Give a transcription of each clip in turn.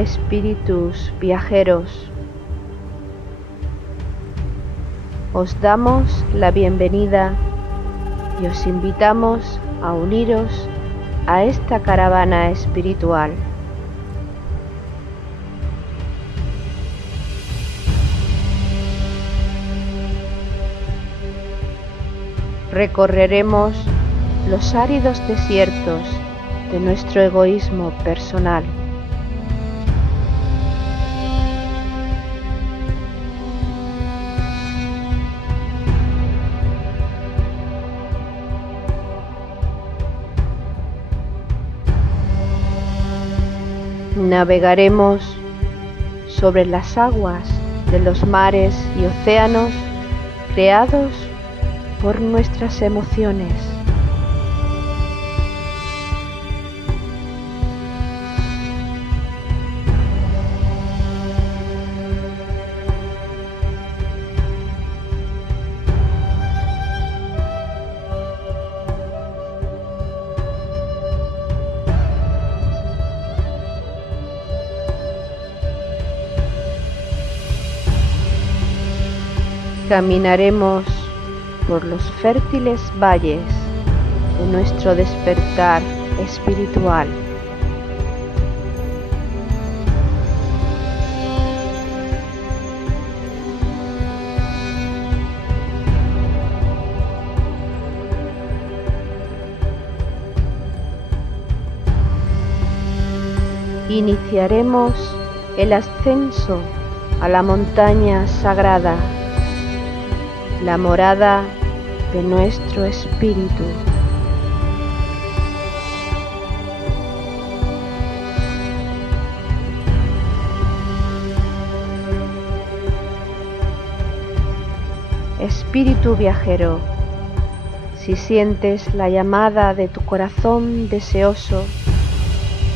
espíritus viajeros, os damos la bienvenida y os invitamos a uniros a esta caravana espiritual. Recorreremos los áridos desiertos de nuestro egoísmo personal. Navegaremos sobre las aguas de los mares y océanos creados por nuestras emociones. Caminaremos por los fértiles valles de nuestro despertar espiritual. Iniciaremos el ascenso a la montaña sagrada, la morada de nuestro espíritu. Espíritu viajero, si sientes la llamada de tu corazón deseoso,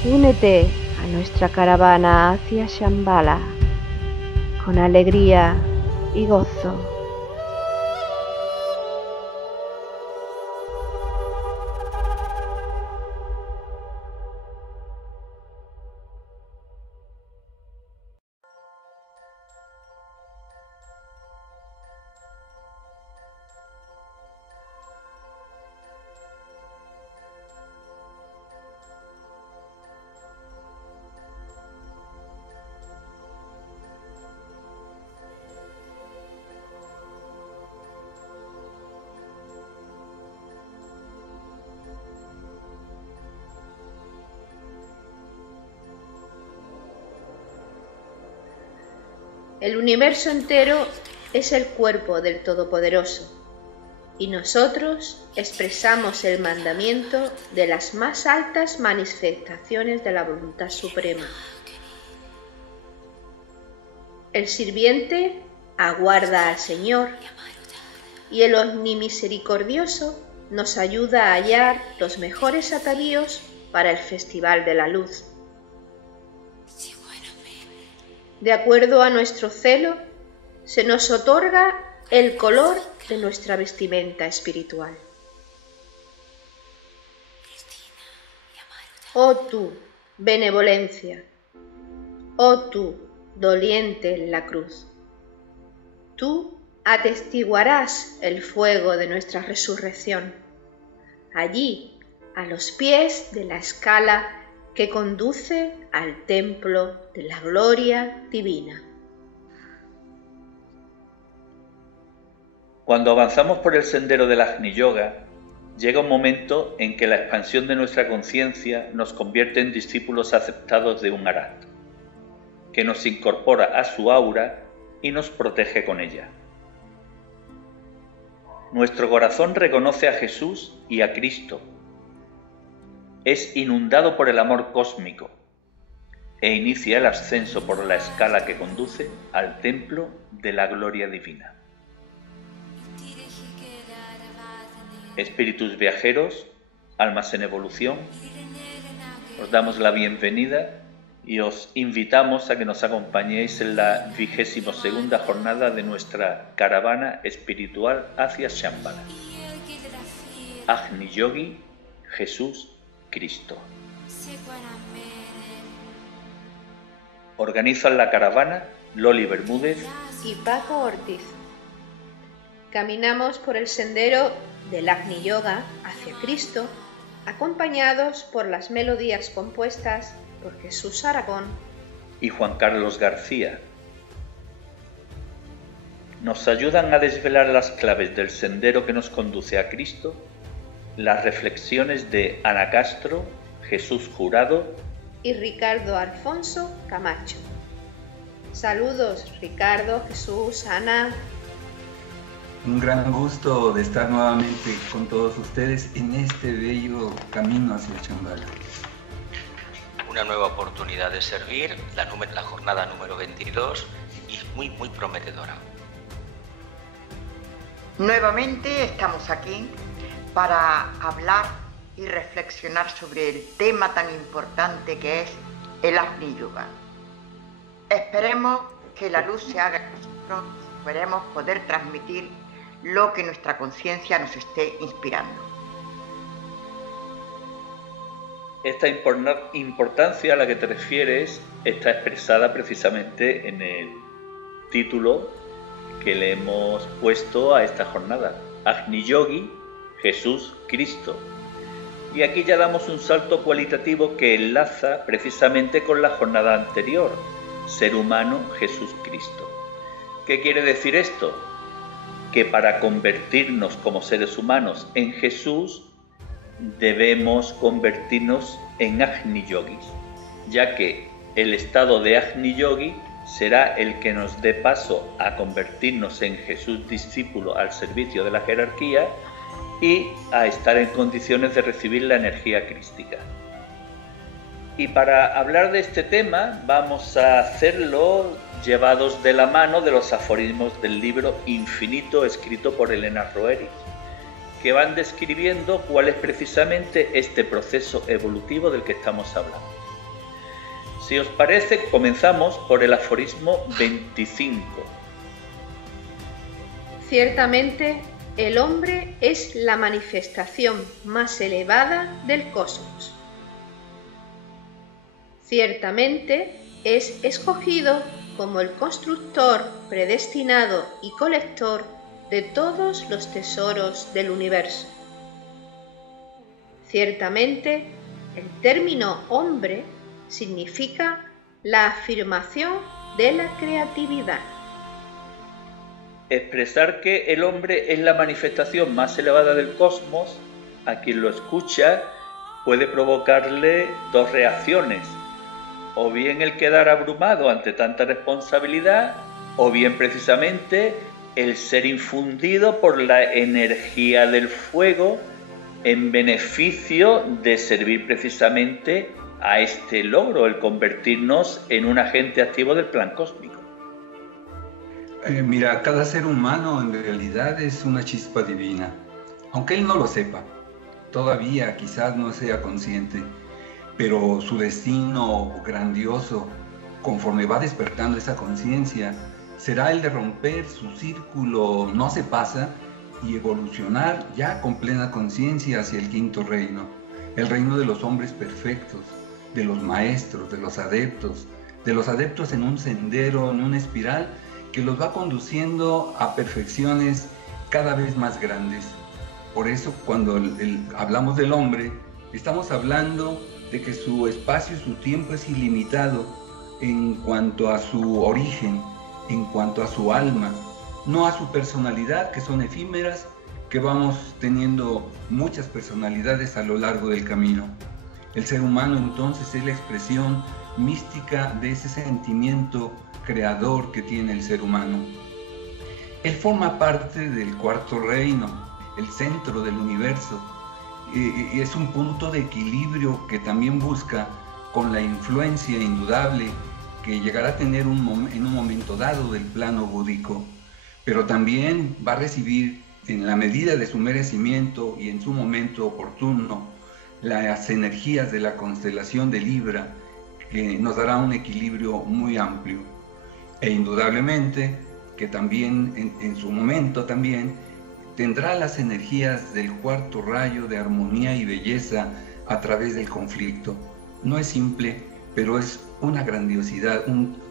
únete a nuestra caravana hacia Shambhala con alegría y gozo. El universo entero es el cuerpo del Todopoderoso, y nosotros expresamos el mandamiento de las más altas manifestaciones de la voluntad suprema. El sirviente aguarda al Señor, y el omnimisericordioso nos ayuda a hallar los mejores atavíos para el Festival de la Luz. De acuerdo a nuestro celo, se nos otorga el color de nuestra vestimenta espiritual. Oh tú, benevolencia, oh tú, doliente en la cruz, tú atestiguarás el fuego de nuestra resurrección, allí, a los pies de la escala que conduce al templo de la gloria divina. Cuando avanzamos por el sendero del Agni Yoga, llega un momento en que la expansión de nuestra conciencia nos convierte en discípulos aceptados de un Arat, que nos incorpora a su aura y nos protege con ella. Nuestro corazón reconoce a Jesús y a Cristo. Es inundado por el amor cósmico e inicia el ascenso por la escala que conduce al templo de la gloria divina. Espíritus viajeros, almas en evolución, os damos la bienvenida y os invitamos a que nos acompañéis en la 22ª jornada de nuestra caravana espiritual hacia Shambhala. Agni Yogi, Jesús Cristo. Organizan la caravana Loli Bermúdez y Paco Ortiz. Caminamos por el sendero del Agni Yoga hacia Cristo, acompañados por las melodías compuestas por Jesús Aragón y Juan Carlos García. Nos ayudan a desvelar las claves del sendero que nos conduce a Cristo las reflexiones de Ana Castro, Jesús Jurado y Ricardo Alfonso Camacho. Saludos, Ricardo, Jesús, Ana. Un gran gusto de estar nuevamente con todos ustedes en este bello camino hacia Chambala. Una nueva oportunidad de servir, la jornada número 22 y muy prometedora. Nuevamente estamos aquí para hablar y reflexionar sobre el tema tan importante que es el Agni Yoga. Esperemos que la luz se haga en nosotros, esperemos poder transmitir lo que nuestra conciencia nos esté inspirando. Esta importancia a la que te refieres está expresada precisamente en el título que le hemos puesto a esta jornada, Agni Yogi, Jesús Cristo. Y aquí ya damos un salto cualitativo que enlaza precisamente con la jornada anterior, Ser humano, Jesús Cristo. ¿Qué quiere decir esto? Que para convertirnos como seres humanos en Jesús, debemos convertirnos en Agni Yogis, ya que el estado de Agni Yogi será el que nos dé paso a convertirnos en Jesús discípulo al servicio de la jerarquía y a estar en condiciones de recibir la energía crística. Y para hablar de este tema vamos a hacerlo llevados de la mano de los aforismos del libro Infinito escrito por Elena Roerich, que van describiendo cuál es precisamente este proceso evolutivo del que estamos hablando. Si os parece, comenzamos por el aforismo 25. Ciertamente, el hombre es la manifestación más elevada del cosmos. Ciertamente, es escogido como el constructor predestinado y colector de todos los tesoros del universo. Ciertamente, el término hombre significa la afirmación de la creatividad. Expresar que el hombre es la manifestación más elevada del cosmos, a quien lo escucha puede provocarle dos reacciones: o bien el quedar abrumado ante tanta responsabilidad, o bien precisamente el ser infundido por la energía del fuego en beneficio de servir precisamente a este logro, el convertirnos en un agente activo del plan cósmico. Mira, cada ser humano en realidad es una chispa divina, aunque él no lo sepa, todavía quizás no sea consciente, pero su destino grandioso, conforme va despertando esa conciencia, será el de romper su círculo no se pasa y evolucionar ya con plena conciencia hacia el quinto reino, el reino de los hombres perfectos, de los maestros, de los adeptos en un sendero, en una espiral que los va conduciendo a perfecciones cada vez más grandes. Por eso cuando hablamos del hombre, estamos hablando de que su espacio y su tiempo es ilimitado en cuanto a su origen, en cuanto a su alma, no a su personalidad, que son efímeras, que vamos teniendo muchas personalidades a lo largo del camino. El ser humano entonces es la expresión mística de ese sentimiento creador que tiene el ser humano. Él forma parte del cuarto reino, el centro del universo, y es un punto de equilibrio que también busca, con la influencia indudable que llegará a tener en un momento dado del plano búdico, pero también va a recibir, en la medida de su merecimiento y en su momento oportuno, las energías de la constelación de Libra, que nos dará un equilibrio muy amplio. E indudablemente que también en su momento también tendrá las energías del cuarto rayo de armonía y belleza a través del conflicto. No es simple, pero es una grandiosidad,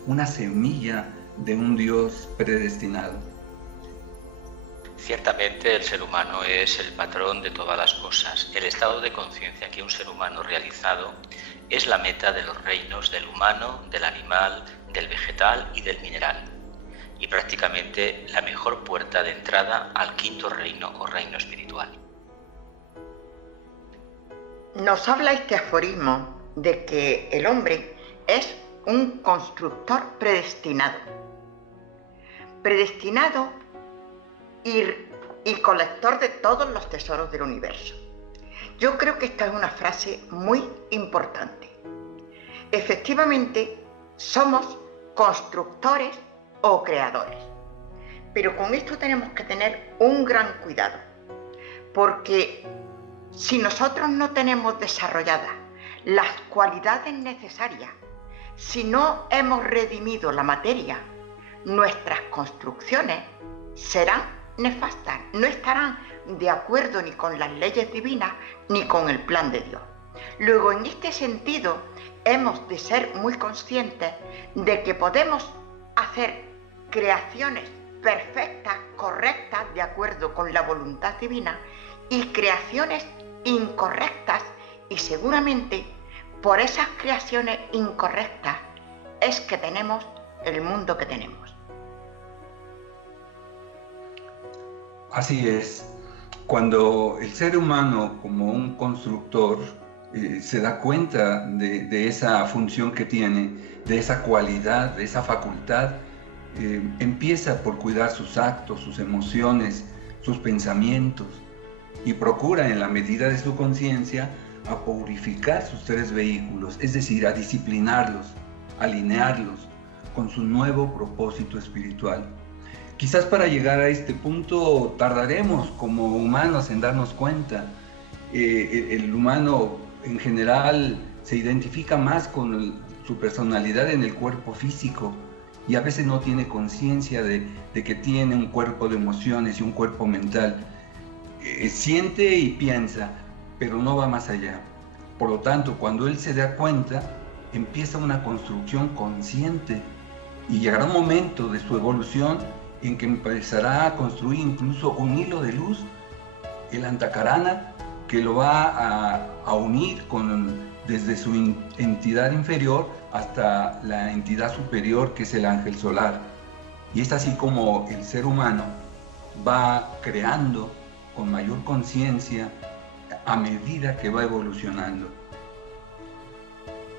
una semilla de un Dios predestinado. Ciertamente el ser humano es el patrón de todas las cosas. El estado de conciencia que un ser humano realizado es la meta de los reinos del humano, del animal, del vegetal y del mineral, y prácticamente la mejor puerta de entrada al quinto reino o reino espiritual. Nos habla este aforismo de que el hombre es un constructor predestinado. Predestinado y colector de todos los tesoros del universo. Yo creo que esta es una frase muy importante. Efectivamente, somos constructores o creadores. Pero con esto tenemos que tener un gran cuidado, porque si nosotros no tenemos desarrolladas las cualidades necesarias, si no hemos redimido la materia, nuestras construcciones serán nefastas, no estarán de acuerdo ni con las leyes divinas ni con el plan de Dios. Luego, en este sentido, hemos de ser muy conscientes de que podemos hacer creaciones perfectas, correctas, de acuerdo con la voluntad divina, y creaciones incorrectas, y seguramente por esas creaciones incorrectas es que tenemos el mundo que tenemos. Así es, cuando el ser humano como un constructor se da cuenta de esa función que tiene, de esa cualidad, de esa facultad, empieza por cuidar sus actos, sus emociones, sus pensamientos, y procura en la medida de su conciencia a purificar sus tres vehículos, es decir, a disciplinarlos, a alinearlos con su nuevo propósito espiritual. Quizás para llegar a este punto tardaremos como humanos en darnos cuenta. El humano en general se identifica más con su personalidad en el cuerpo físico y a veces no tiene conciencia de que tiene un cuerpo de emociones y un cuerpo mental. Siente y piensa, pero no va más allá. Por lo tanto, cuando él se da cuenta, empieza una construcción consciente y llegará un momento de su evolución en que empezará a construir incluso un hilo de luz, el Antakarana, que lo va a unir desde su entidad inferior hasta la entidad superior, que es el ángel solar. Y es así como el ser humano va creando con mayor conciencia a medida que va evolucionando.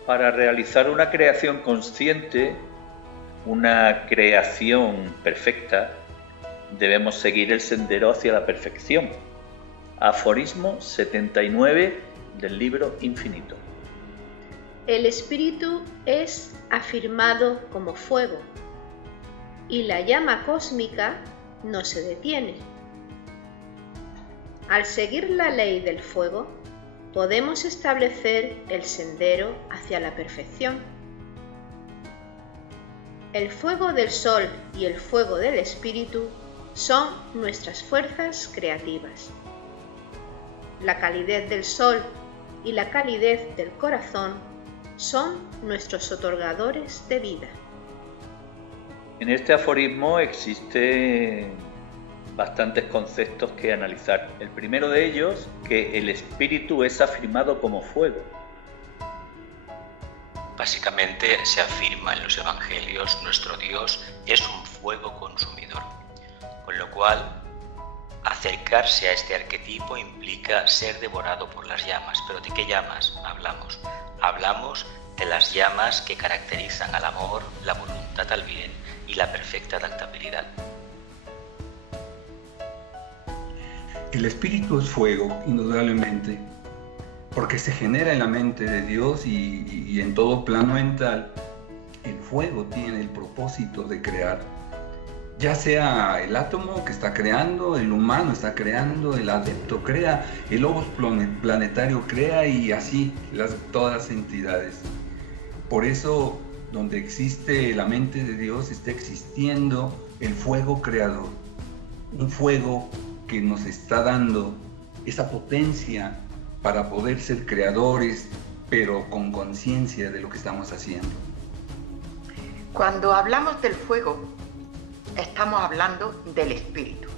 Para realizar una creación consciente, una creación perfecta, debemos seguir el sendero hacia la perfección. Aforismo 79 del libro Infinito. El espíritu es afirmado como fuego y la llama cósmica no se detiene. Al seguir la ley del fuego, podemos establecer el sendero hacia la perfección. El fuego del sol y el fuego del espíritu son nuestras fuerzas creativas. La calidez del sol y la calidez del corazón son nuestros otorgadores de vida. En este aforismo existen bastantes conceptos que analizar. El primero de ellos, que el espíritu es afirmado como fuego. Básicamente se afirma en los evangelios, nuestro Dios es un fuego consumidor, con lo cual acercarse a este arquetipo implica ser devorado por las llamas. ¿Pero de qué llamas hablamos? Hablamos de las llamas que caracterizan al amor, la voluntad al bien y la perfecta adaptabilidad. El espíritu es fuego, indudablemente, porque se genera en la mente de Dios y en todo plano mental. El fuego tiene el propósito de crear, ya sea el átomo que está creando, el humano está creando, el adepto crea, el logos planetario crea, y así todas las entidades. Por eso, donde existe la mente de Dios, está existiendo el fuego creador, un fuego que nos está dando esa potencia para poder ser creadores, pero con conciencia de lo que estamos haciendo. Cuando hablamos del fuego, estamos hablando del espíritu.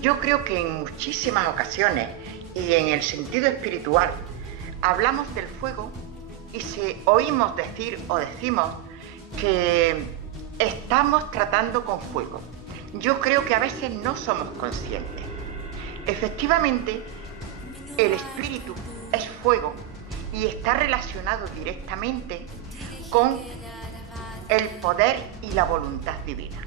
Yo creo que en muchísimas ocasiones y en el sentido espiritual hablamos del fuego y oímos decir o decimos que estamos tratando con fuego. Yo creo que a veces no somos conscientes. Efectivamente, el espíritu es fuego y está relacionado directamente con el poder y la voluntad divina.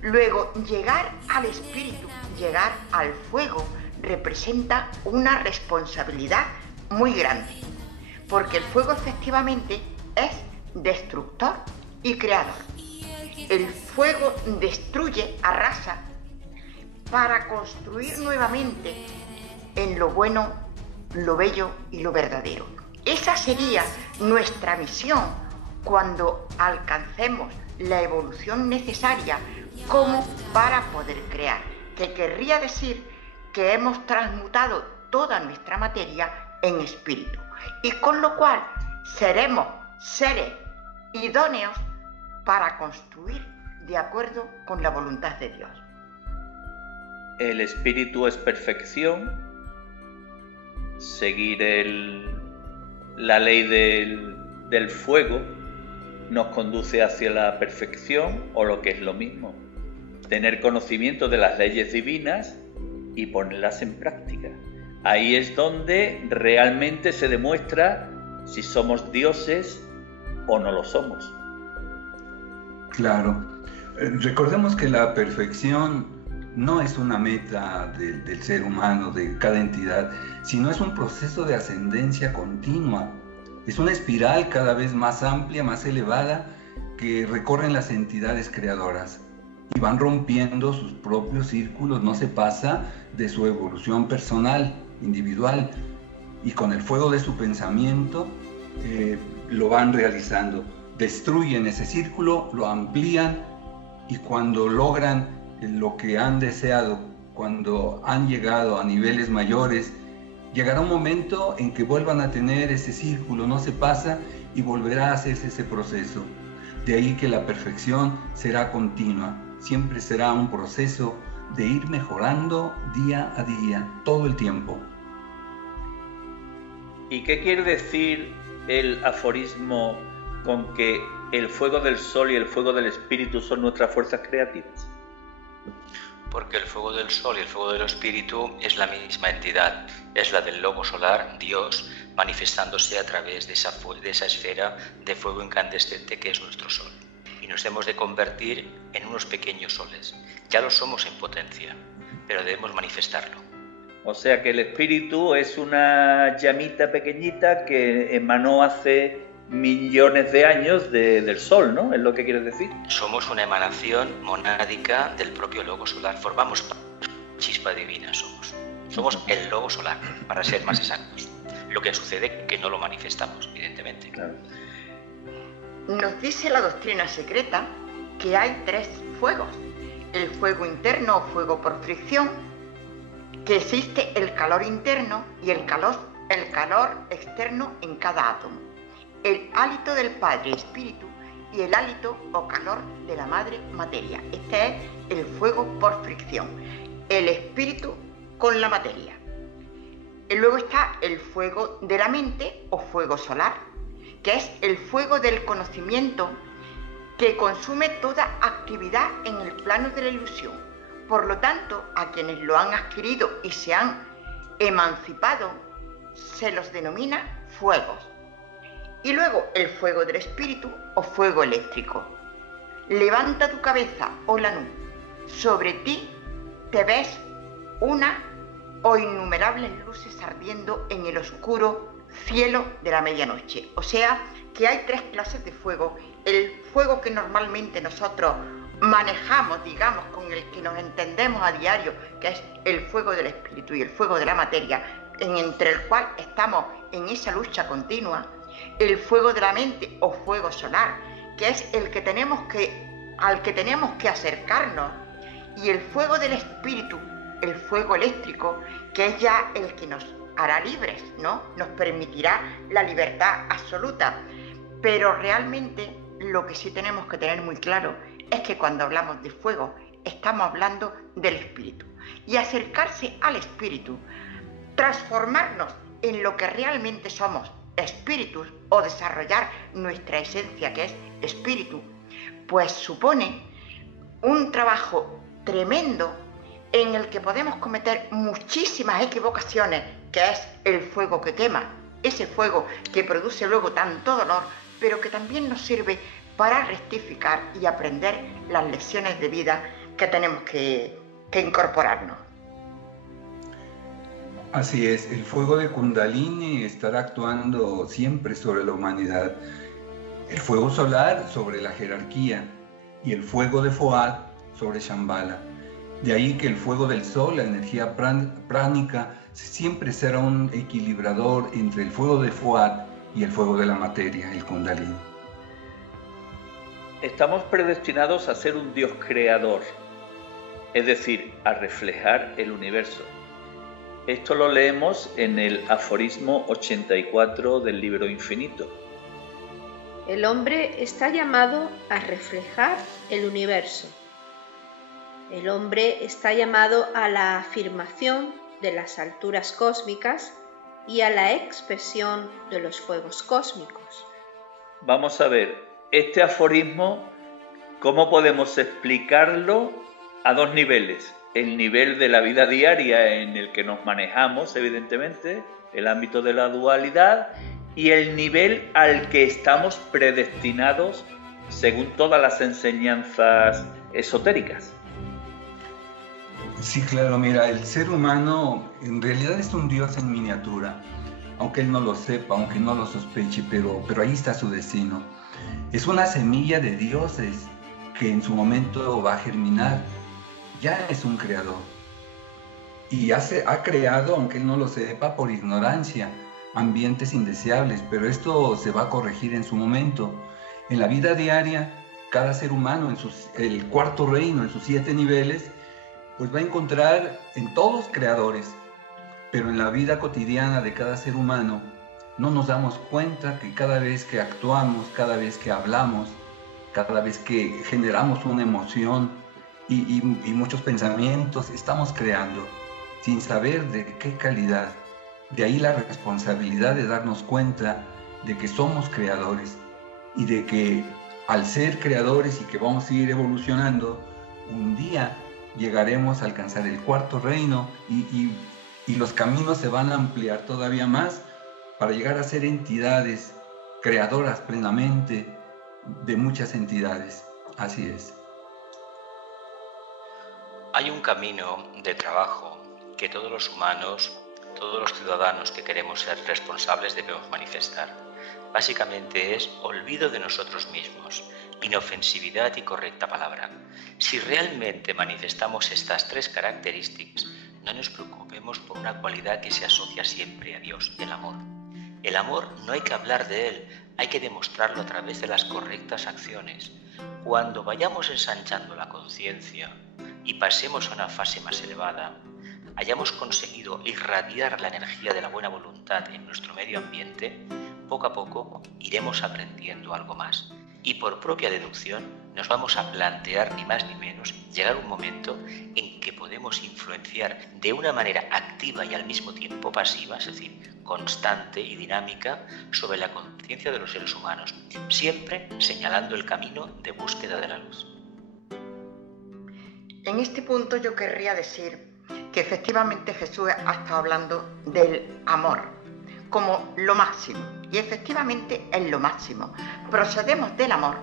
Luego, llegar al espíritu, llegar al fuego, representa una responsabilidad muy grande, porque el fuego efectivamente es destructor y creador. El fuego destruye, arrasa, para construir nuevamente en lo bueno, lo bello y lo verdadero. Esa sería nuestra misión cuando alcancemos la evolución necesaria como para poder crear, que querría decir que hemos transmutado toda nuestra materia en espíritu, y con lo cual seremos seres idóneos para construir de acuerdo con la voluntad de Dios. El espíritu es perfección. Seguir la ley del fuego nos conduce hacia la perfección, o lo que es lo mismo, tener conocimiento de las leyes divinas y ponerlas en práctica. Ahí es donde realmente se demuestra si somos dioses o no lo somos. Claro. Recordemos que la perfección no es una meta del ser humano, de cada entidad, sino es un proceso de ascendencia continua. Es una espiral cada vez más amplia, más elevada, que recorren las entidades creadoras y van rompiendo sus propios círculos. No se pasa de su evolución personal, individual, y con el fuego de su pensamiento lo van realizando. Destruyen ese círculo, lo amplían, y cuando logran lo que han deseado, cuando han llegado a niveles mayores, llegará un momento en que vuelvan a tener ese círculo, no se pasa, y volverá a hacerse ese proceso. De ahí que la perfección será continua, siempre será un proceso de ir mejorando día a día, todo el tiempo. ¿Y qué quiere decir el aforismo con que el fuego del sol y el fuego del espíritu son nuestras fuerzas creativas? Porque el fuego del sol y el fuego del espíritu es la misma entidad, es la del lobo solar, Dios, manifestándose a través de esa esfera de fuego incandescente que es nuestro sol. Y nos hemos de convertir en unos pequeños soles. Ya lo somos en potencia, pero debemos manifestarlo. O sea que el espíritu es una llamita pequeñita que emanó hace millones de años del sol, ¿no? ¿Es lo que quieres decir? Somos una emanación monádica del propio lobo solar. Formamos chispa divina, somos el lobo solar, para ser más exactos. Lo que sucede es que no lo manifestamos, evidentemente. Claro. Nos dice la doctrina secreta que hay 3 fuegos: el fuego interno o fuego por fricción, que existe el calor interno y el calor externo en cada átomo, el hálito del Padre Espíritu y el hálito o calor de la Madre Materia. Este es el fuego por fricción, el espíritu con la materia. Y luego está el fuego de la mente o fuego solar, que es el fuego del conocimiento que consume toda actividad en el plano de la ilusión. Por lo tanto, a quienes lo han adquirido y se han emancipado, se los denomina fuegos. Y luego el fuego del espíritu o fuego eléctrico. Levanta tu cabeza, oh Lanú, sobre ti te ves una o innumerables luces ardiendo en el oscuro cielo de la medianoche. O sea que hay 3 clases de fuego. El fuego que normalmente nosotros manejamos, digamos, con el que nos entendemos a diario, que es el fuego del espíritu y el fuego de la materia, entre el cual estamos en esa lucha continua. El fuego de la mente o fuego solar, que es al que tenemos que acercarnos, y el fuego del espíritu, el fuego eléctrico, que es ya el que nos hará libres, ¿no? Nos permitirá la libertad absoluta. Pero realmente lo que sí tenemos que tener muy claro es que cuando hablamos de fuego estamos hablando del espíritu. Y acercarse al espíritu, transformarnos en lo que realmente somos, espíritus, o desarrollar nuestra esencia que es espíritu, pues supone un trabajo tremendo en el que podemos cometer muchísimas equivocaciones, que es el fuego que quema, ese fuego que produce luego tanto dolor, pero que también nos sirve para rectificar y aprender las lecciones de vida que tenemos que incorporarnos. Así es, el fuego de Kundalini estará actuando siempre sobre la humanidad. El fuego solar sobre la jerarquía y el fuego de Foad sobre Shambhala. De ahí que el fuego del sol, la energía pránica, siempre será un equilibrador entre el fuego de Foad y el fuego de la materia, el Kundalini. Estamos predestinados a ser un Dios creador, es decir, a reflejar el universo. Esto lo leemos en el aforismo 84 del libro Infinito. El hombre está llamado a reflejar el universo. El hombre está llamado a la afirmación de las alturas cósmicas y a la expresión de los fuegos cósmicos. Vamos a ver, este aforismo, ¿cómo podemos explicarlo a dos niveles? El nivel de la vida diaria en el que nos manejamos, evidentemente, el ámbito de la dualidad, y el nivel al que estamos predestinados según todas las enseñanzas esotéricas. Sí, claro, mira, el ser humano en realidad es un Dios en miniatura, aunque él no lo sepa, aunque no lo sospeche, pero ahí está su destino. Es una semilla de dioses que en su momento va a germinar. Ya es un creador. Y ha creado, aunque él no lo sepa, por ignorancia, ambientes indeseables, pero esto se va a corregir en su momento. En la vida diaria, cada ser humano, el cuarto reino, en sus 7 niveles, pues va a encontrar en todos creadores, pero en la vida cotidiana de cada ser humano no nos damos cuenta que cada vez que actuamos, cada vez que hablamos, cada vez que generamos una emoción y muchos pensamientos, estamos creando sin saber de qué calidad. De ahí la responsabilidad de darnos cuenta de que somos creadores y de que al ser creadores y que vamos a ir evolucionando, un día llegaremos a alcanzar el cuarto reino y los caminos se van a ampliar todavía más para llegar a ser entidades creadoras plenamente de muchas entidades. Así es. Hay un camino de trabajo que todos los humanos, todos los ciudadanos que queremos ser responsables debemos manifestar. Básicamente es olvido de nosotros mismos, inofensividad y correcta palabra. Si realmente manifestamos estas 3 características, no nos preocupemos por una cualidad que se asocia siempre a Dios, el amor. El amor no hay que hablar de él, hay que demostrarlo a través de las correctas acciones. Cuando vayamos ensanchando la conciencia y pasemos a una fase más elevada, hayamos conseguido irradiar la energía de la buena voluntad en nuestro medio ambiente, poco a poco iremos aprendiendo algo más. Y por propia deducción nos vamos a plantear ni más ni menos llegar un momento en que podemos influenciar de una manera activa y al mismo tiempo pasiva, es decir, constante y dinámica, sobre la conciencia de los seres humanos, siempre señalando el camino de búsqueda de la luz. En este punto yo querría decir que efectivamente Jesús ha estado hablando del amor como lo máximo, y efectivamente es lo máximo. Procedemos del amor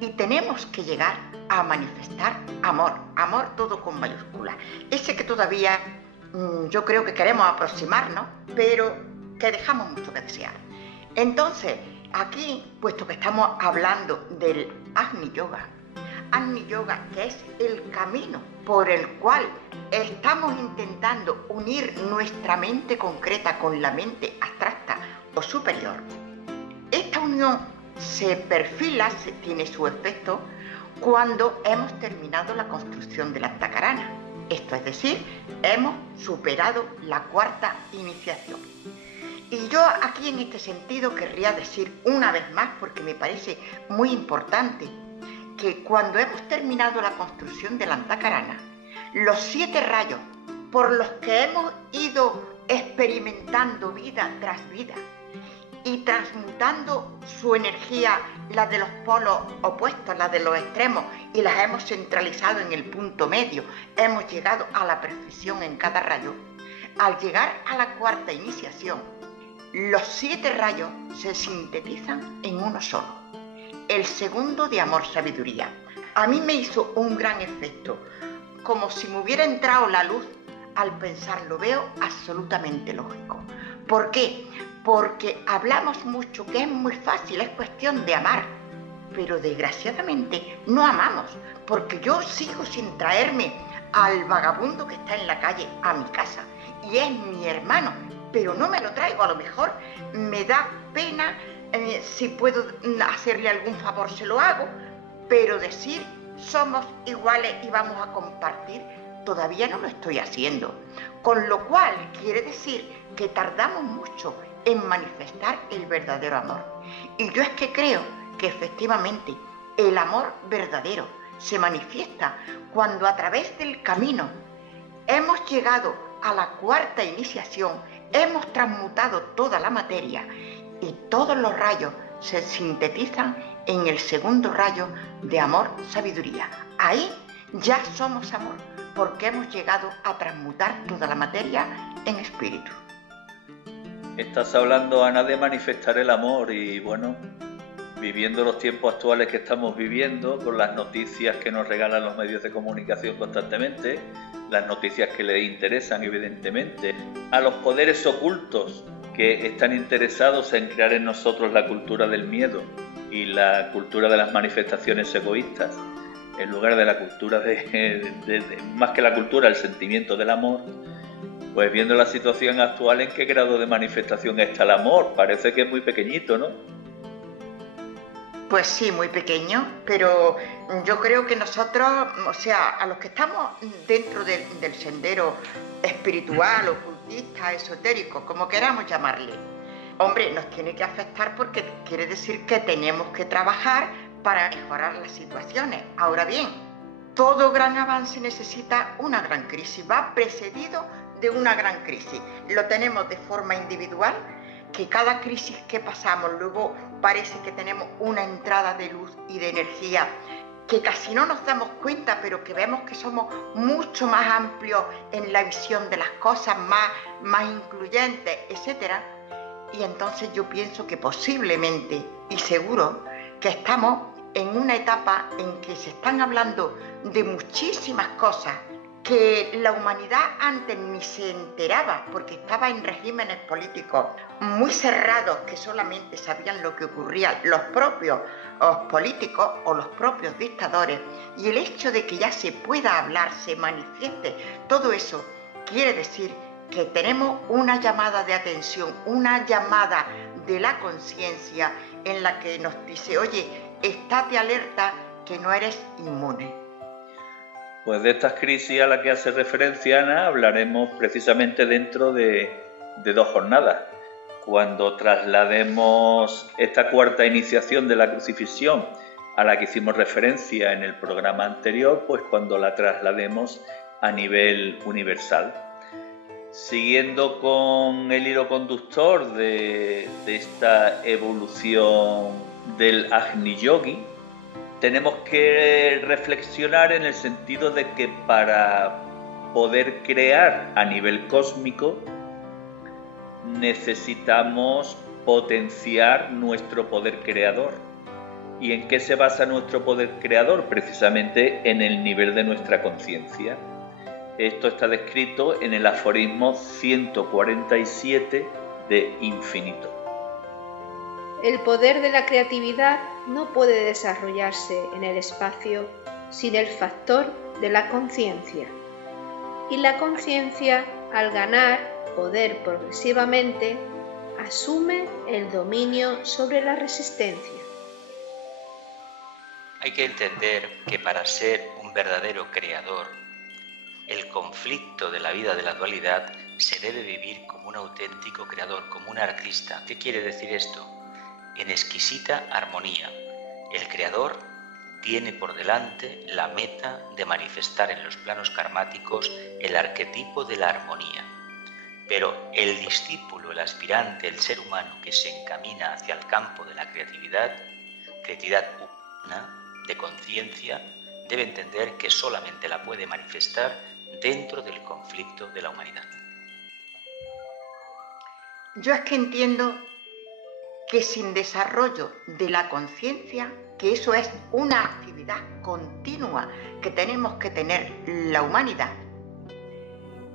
y tenemos que llegar a manifestar amor, amor todo con mayúsculas, ese que todavía yo creo que queremos aproximarnos, pero que dejamos mucho que desear. Entonces, aquí, puesto que estamos hablando del Agni Yoga, que es el camino por el cual estamos intentando unir nuestra mente concreta con la mente abstracta o superior, esta unión se perfila, tiene su efecto cuando hemos terminado la construcción de la Takarana. Esto es decir, hemos superado la cuarta iniciación. Y yo aquí en este sentido querría decir una vez más, porque me parece muy importante, que cuando hemos terminado la construcción de la Antacarana, los 7 rayos por los que hemos ido experimentando vida tras vida y transmutando su energía, la de los polos opuestos, la de los extremos, y las hemos centralizado en el punto medio, hemos llegado a la perfección en cada rayo. Al llegar a la cuarta iniciación, los 7 rayos se sintetizan en uno solo, el segundo de amor-sabiduría. A mí me hizo un gran efecto, como si me hubiera entrado la luz al pensar, lo veo absolutamente lógico. ¿Por qué? Porque hablamos mucho que es muy fácil, es cuestión de amar, pero desgraciadamente no amamos, porque yo sigo sin traerme al vagabundo que está en la calle a mi casa, y es mi hermano, pero no me lo traigo. A lo mejor me da pena, si puedo hacerle algún favor se lo hago, pero decir somos iguales y vamos a compartir, todavía no lo estoy haciendo. Con lo cual quiere decir que tardamos mucho en manifestar el verdadero amor. Y yo es que creo que efectivamente el amor verdadero se manifiesta cuando a través del camino hemos llegado a la cuarta iniciación, hemos transmutado toda la materia y todos los rayos se sintetizan en el segundo rayo de amor-sabiduría. Ahí ya somos amor, porque hemos llegado a transmutar toda la materia en espíritu. Estás hablando, Ana, de manifestar el amor y, bueno, viviendo los tiempos actuales que estamos viviendo, con las noticias que nos regalan los medios de comunicación constantemente, las noticias que les interesan, evidentemente, a los poderes ocultos que están interesados en crear en nosotros la cultura del miedo y la cultura de las manifestaciones egoístas, en lugar de la cultura más que la cultura, el sentimiento del amor. Pues viendo la situación actual, ¿en qué grado de manifestación está el amor? Parece que es muy pequeñito, ¿no? Pues sí, muy pequeño, pero yo creo que nosotros, o sea, a los que estamos dentro del sendero espiritual, ocultista, esotérico, como queramos llamarle, hombre, nos tiene que afectar porque quiere decir que tenemos que trabajar para mejorar las situaciones. Ahora bien, todo gran avance necesita una gran crisis, va precedido de una gran crisis. Lo tenemos de forma individual, que cada crisis que pasamos luego parece que tenemos una entrada de luz y de energía que casi no nos damos cuenta, pero que vemos que somos mucho más amplios en la visión de las cosas, más incluyentes, etc. Y entonces yo pienso que posiblemente y seguro que estamos en una etapa en que se están hablando de muchísimas cosas que la humanidad antes ni se enteraba, porque estaba en regímenes políticos muy cerrados que solamente sabían lo que ocurría los propios políticos o los propios dictadores. Y el hecho de que ya se pueda hablar, se manifieste, todo eso quiere decir que tenemos una llamada de atención, una llamada de la conciencia en la que nos dice, oye, estate alerta que no eres inmune. Pues de estas crisis a las que hace referencia Ana hablaremos precisamente dentro de 2 jornadas. Cuando traslademos esta cuarta iniciación de la crucifixión a la que hicimos referencia en el programa anterior, pues cuando la traslademos a nivel universal. Siguiendo con el hilo conductor de esta evolución del Agni Yogi, tenemos que reflexionar en el sentido de que para poder crear a nivel cósmico necesitamos potenciar nuestro poder creador. ¿Y en qué se basa nuestro poder creador? Precisamente en el nivel de nuestra conciencia. Esto está descrito en el aforismo 147 de Infinito. El poder de la creatividad no puede desarrollarse en el espacio sin el factor de la conciencia. Y la conciencia, al ganar poder progresivamente, asume el dominio sobre la resistencia. Hay que entender que para ser un verdadero creador El conflicto de la vida de la dualidad se debe vivir como un auténtico creador, como un artista. ¿Qué quiere decir esto? En exquisita armonía. El creador tiene por delante la meta de manifestar en los planos karmáticos el arquetipo de la armonía. Pero el discípulo, el aspirante, el ser humano que se encamina hacia el campo de la creatividad humana, de conciencia, debe entender que solamente la puede manifestar dentro del conflicto de la humanidad. Yo es que entiendo que sin desarrollo de la conciencia, que eso es una actividad continua que tenemos que tener la humanidad,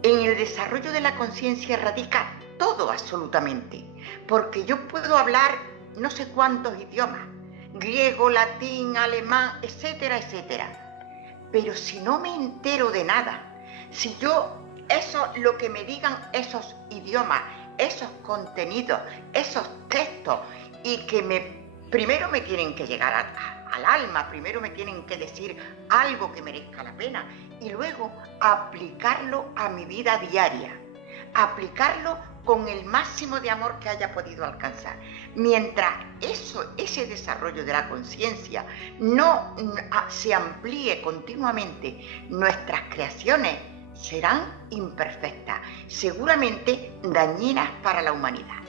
en el desarrollo de la conciencia radica todo absolutamente, porque yo puedo hablar no sé cuántos idiomas, griego, latín, alemán, etcétera, etcétera, pero si no me entero de nada, si yo lo que me digan esos idiomas, esos contenidos, esos textos, y que primero me tienen que llegar al alma, primero me tienen que decir algo que merezca la pena, y luego aplicarlo a mi vida diaria, aplicarlo con el máximo de amor que haya podido alcanzar. Mientras ese desarrollo de la conciencia no se amplíe continuamente, nuestras creaciones serán imperfectas, seguramente dañinas para la humanidad.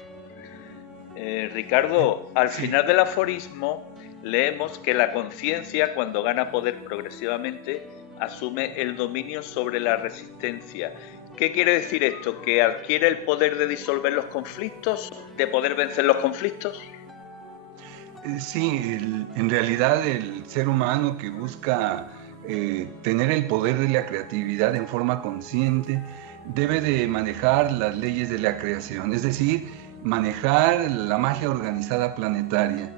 Ricardo, al final del aforismo leemos que la conciencia, cuando gana poder progresivamente, asume el dominio sobre la resistencia. ¿Qué quiere decir esto? ¿Que adquiere el poder de disolver los conflictos, de poder vencer los conflictos? Sí, en realidad el ser humano que busca tener el poder de la creatividad en forma consciente debe de manejar las leyes de la creación, es decir, manejar la magia organizada planetaria,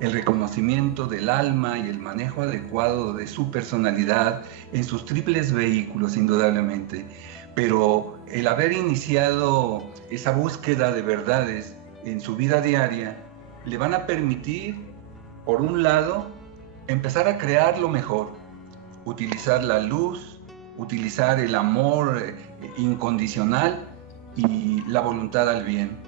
el reconocimiento del alma y el manejo adecuado de su personalidad en sus triples vehículos, indudablemente. Pero el haber iniciado esa búsqueda de verdades en su vida diaria le van a permitir, por un lado, empezar a crear lo mejor, utilizar la luz, utilizar el amor incondicional y la voluntad al bien.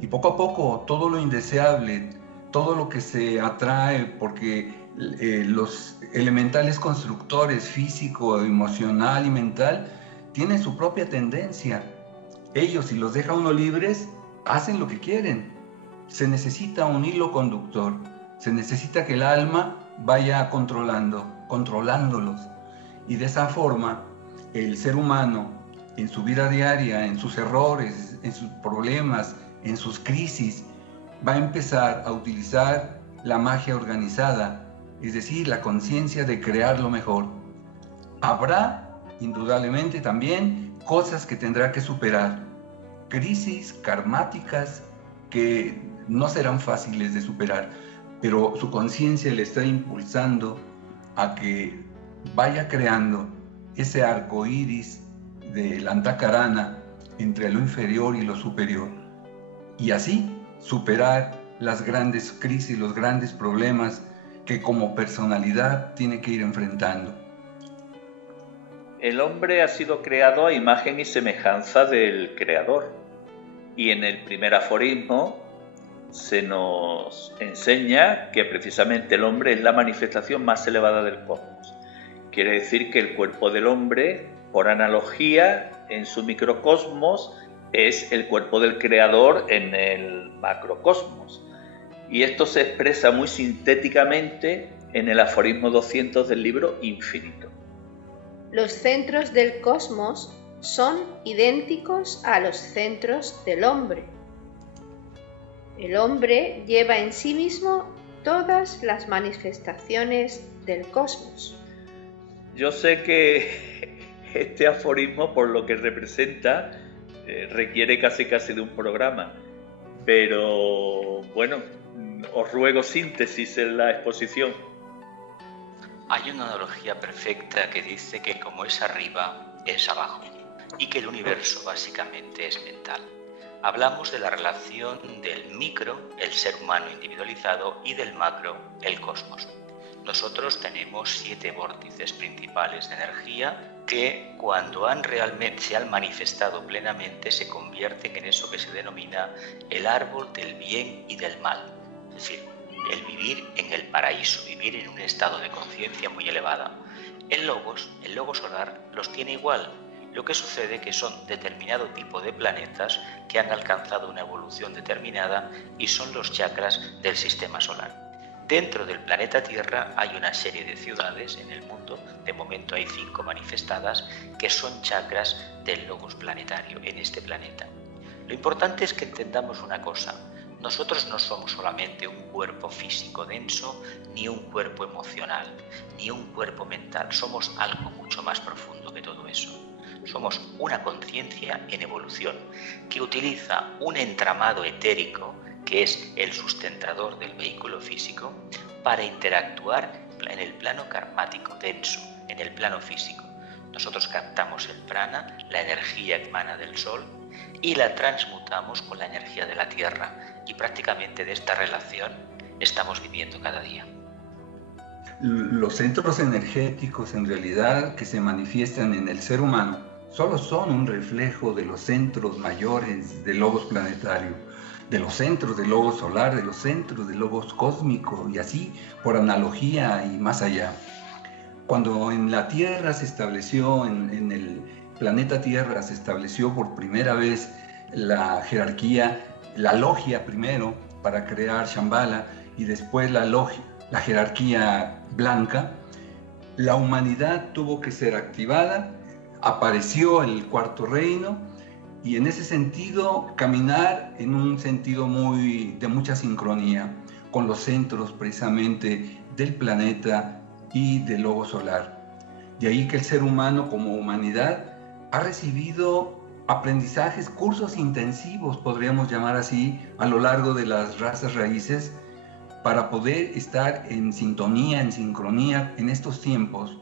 Y poco a poco todo lo indeseable, todo lo que se atrae, porque los elementales constructores físico, emocional y mental tienen su propia tendencia. Ellos, si los deja uno libres, hacen lo que quieren. Se necesita un hilo conductor, se necesita que el alma vaya controlándolos. Y de esa forma, el ser humano, en su vida diaria, en sus errores, en sus problemas, en sus crisis, va a empezar a utilizar la magia organizada, es decir, la conciencia de crear lo mejor. Habrá indudablemente también cosas que tendrá que superar, crisis karmáticas que no serán fáciles de superar, pero su conciencia le está impulsando a que vaya creando ese arco iris del Antakarana entre lo inferior y lo superior, y así superar las grandes crisis, los grandes problemas que como personalidad tiene que ir enfrentando. El hombre ha sido creado a imagen y semejanza del Creador, y en el primer aforismo se nos enseña que precisamente el hombre es la manifestación más elevada del cosmos. Quiere decir que el cuerpo del hombre, por analogía, en su microcosmos, es el cuerpo del Creador en el macrocosmos. Y esto se expresa muy sintéticamente en el aforismo 200 del libro Infinito. Los centros del cosmos son idénticos a los centros del hombre. El hombre lleva en sí mismo todas las manifestaciones del cosmos. Yo sé que este aforismo, por lo que representa, requiere casi de un programa, pero bueno, os ruego síntesis en la exposición. Hay una analogía perfecta que dice que como es arriba, es abajo, y que el universo básicamente es mental. Hablamos de la relación del micro, el ser humano individualizado, y del macro, el cosmos. nosotros tenemos 7 vórtices principales de energía que cuando se han manifestado plenamente se convierten en eso que se denomina el árbol del bien y del mal. Es decir, el vivir en el paraíso, vivir en un estado de conciencia muy elevada. El logos solar los tiene igual. Lo que sucede que son determinado tipo de planetas que han alcanzado una evolución determinada y son los chakras del sistema solar. Dentro del planeta Tierra hay una serie de ciudades en el mundo, de momento hay 5 manifestadas, que son chakras del logos planetario en este planeta. Lo importante es que entendamos una cosa: nosotros no somos solamente un cuerpo físico denso, ni un cuerpo emocional, ni un cuerpo mental, somos algo mucho más profundo que todo eso. Somos una conciencia en evolución que utiliza un entramado etérico, que es el sustentador del vehículo físico, para interactuar en el plano karmático denso, en el plano físico. Nosotros captamos el prana, la energía que emana del sol, y la transmutamos con la energía de la tierra, y prácticamente de esta relación estamos viviendo cada día. Los centros energéticos en realidad que se manifiestan en el ser humano solo son un reflejo de los centros mayores del logos planetario, de los centros del logos solar, de los centros del logos cósmico, y así por analogía y más allá. Cuando en la Tierra se estableció, en el planeta Tierra se estableció por primera vez la jerarquía, la logia primero para crear Shambhala y después la jerarquía blanca, la humanidad tuvo que ser activada, apareció el cuarto reino, y en ese sentido caminar en un sentido de mucha sincronía con los centros precisamente del planeta y del logo solar. De ahí que el ser humano como humanidad ha recibido aprendizajes, cursos intensivos, podríamos llamar así, a lo largo de las razas raíces, para poder estar en sintonía, en sincronía en estos tiempos,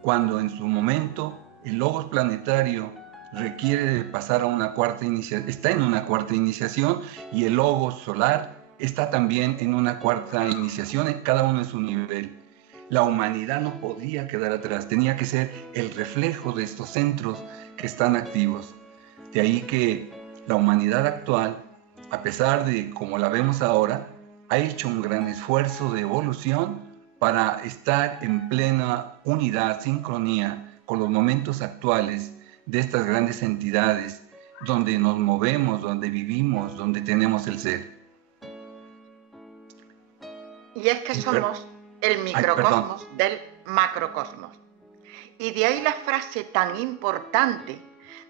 cuando en su momento el logos planetario requiere de pasar a una cuarta iniciación, está en una cuarta iniciación, y el logos solar está también en una cuarta iniciación, cada uno en su nivel. La humanidad no podía quedar atrás, tenía que ser el reflejo de estos centros que están activos. De ahí que la humanidad actual, a pesar de como la vemos ahora, ha hecho un gran esfuerzo de evolución para estar en plena unidad, sincronía con los momentos actuales de estas grandes entidades donde nos movemos, donde vivimos, donde tenemos el ser. Y es que somos el microcosmos del macrocosmos. Y de ahí la frase tan importante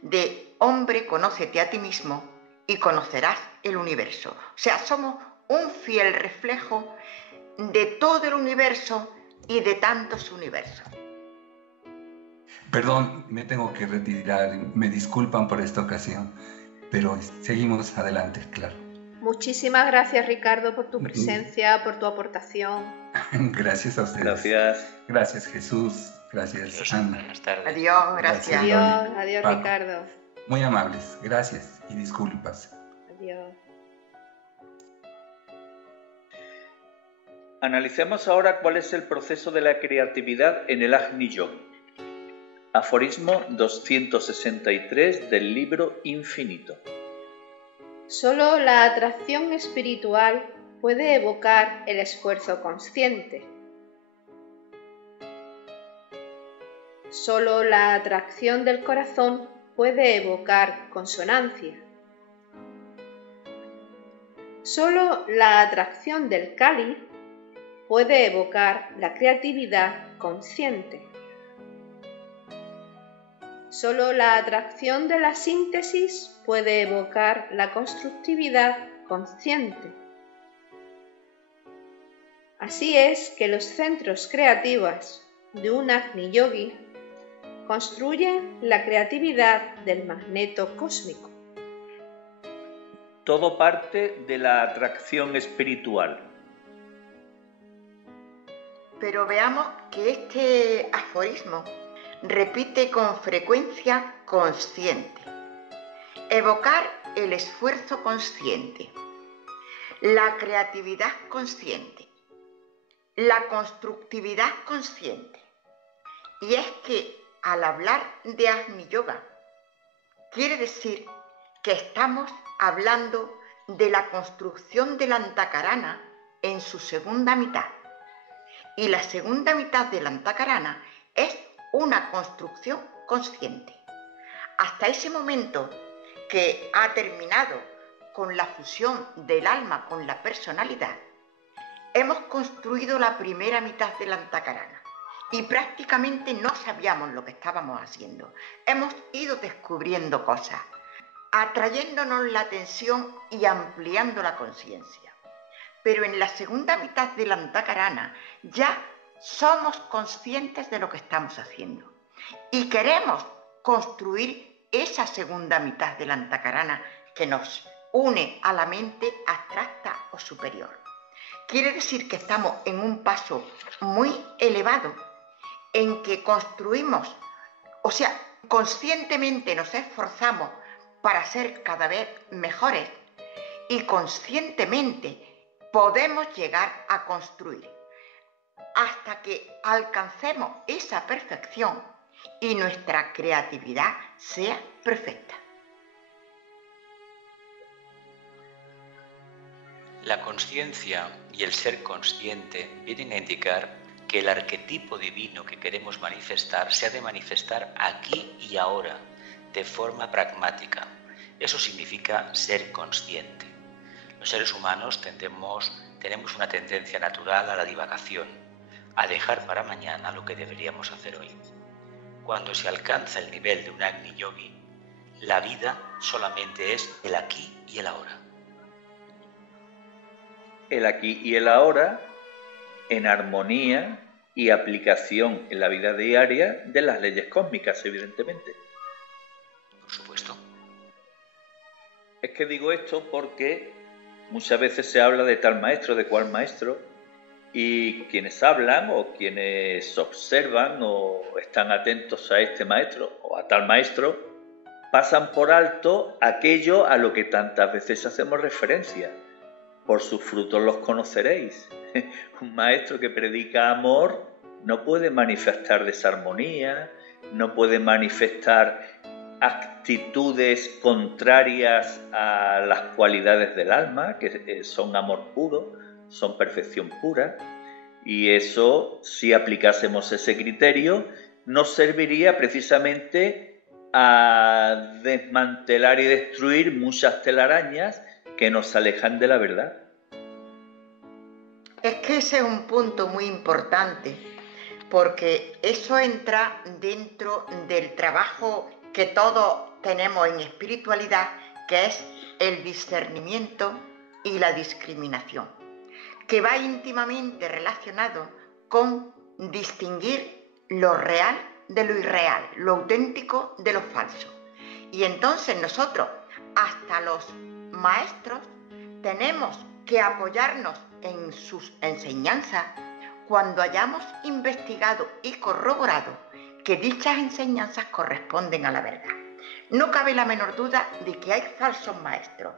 de hombre, conócete a ti mismo y conocerás el universo. O sea, somos un fiel reflejo de todo el universo y de tantos universos. Perdón, me tengo que retirar, me disculpan por esta ocasión, pero seguimos adelante, claro. Muchísimas gracias, Ricardo, por tu presencia, por tu aportación. Gracias a ustedes. Gracias. Gracias, Jesús. Gracias, Adiós, Ana. buenas tardes. Adiós, gracias. Adiós, Paco. Ricardo. Muy amables, gracias y disculpas. Adiós. Analicemos ahora cuál es el proceso de la creatividad en el Agni Yoga. Aforismo 263 del libro Infinito. Solo la atracción espiritual puede evocar el esfuerzo consciente. Solo la atracción del corazón puede evocar consonancia. Solo la atracción del cáliz puede evocar la creatividad consciente. Solo la atracción de la síntesis puede evocar la constructividad consciente. Así es que los centros creativos de un Agni Yogi construyen la creatividad del magneto cósmico. Todo parte de la atracción espiritual. Pero veamos que este aforismo repite con frecuencia consciente. Evocar el esfuerzo consciente, la creatividad consciente, la constructividad consciente. Y es que al hablar de Agni Yoga, quiere decir que estamos hablando de la construcción del Antakarana en su segunda mitad. Y la segunda mitad del Antakarana es una construcción consciente. Hasta ese momento que ha terminado con la fusión del alma con la personalidad, hemos construido la primera mitad del Antakarana y prácticamente no sabíamos lo que estábamos haciendo. Hemos ido descubriendo cosas, atrayéndonos la atención y ampliando la conciencia. Pero en la segunda mitad del Antakarana ya somos conscientes de lo que estamos haciendo y queremos construir esa segunda mitad del Antakarana que nos une a la mente abstracta o superior. Quiere decir que estamos en un paso muy elevado en que construimos, o sea, conscientemente nos esforzamos para ser cada vez mejores y conscientemente podemos llegar a construir hasta que alcancemos esa perfección y nuestra creatividad sea perfecta. La conciencia y el ser consciente vienen a indicar que el arquetipo divino que queremos manifestar se ha de manifestar aquí y ahora, de forma pragmática. Eso significa ser consciente. Los seres humanos tenemos una tendencia natural a la divagación, a dejar para mañana lo que deberíamos hacer hoy. Cuando se alcanza el nivel de un Agni Yogi, la vida solamente es el aquí y el ahora. El aquí y el ahora en armonía y aplicación en la vida diaria de las leyes cósmicas, evidentemente. Por supuesto. Es que digo esto porque muchas veces se habla de tal maestro, de cual maestro, y quienes hablan o quienes observan o están atentos a este maestro o a tal maestro pasan por alto aquello a lo que tantas veces hacemos referencia. Por sus frutos los conoceréis. Un maestro que predica amor no puede manifestar desarmonía, no puede manifestar actitudes contrarias a las cualidades del alma, que son amor puro, son perfección pura, y eso, si aplicásemos ese criterio, nos serviría precisamente a desmantelar y destruir muchas telarañas que nos alejan de la verdad. Es que ese es un punto muy importante, porque eso entra dentro del trabajo que todos tenemos en espiritualidad, que es el discernimiento y la discriminación, que va íntimamente relacionado con distinguir lo real de lo irreal, lo auténtico de lo falso. Y entonces nosotros, hasta los maestros, tenemos que apoyarnos en sus enseñanzas cuando hayamos investigado y corroborado que dichas enseñanzas corresponden a la verdad. No cabe la menor duda de que hay falsos maestros,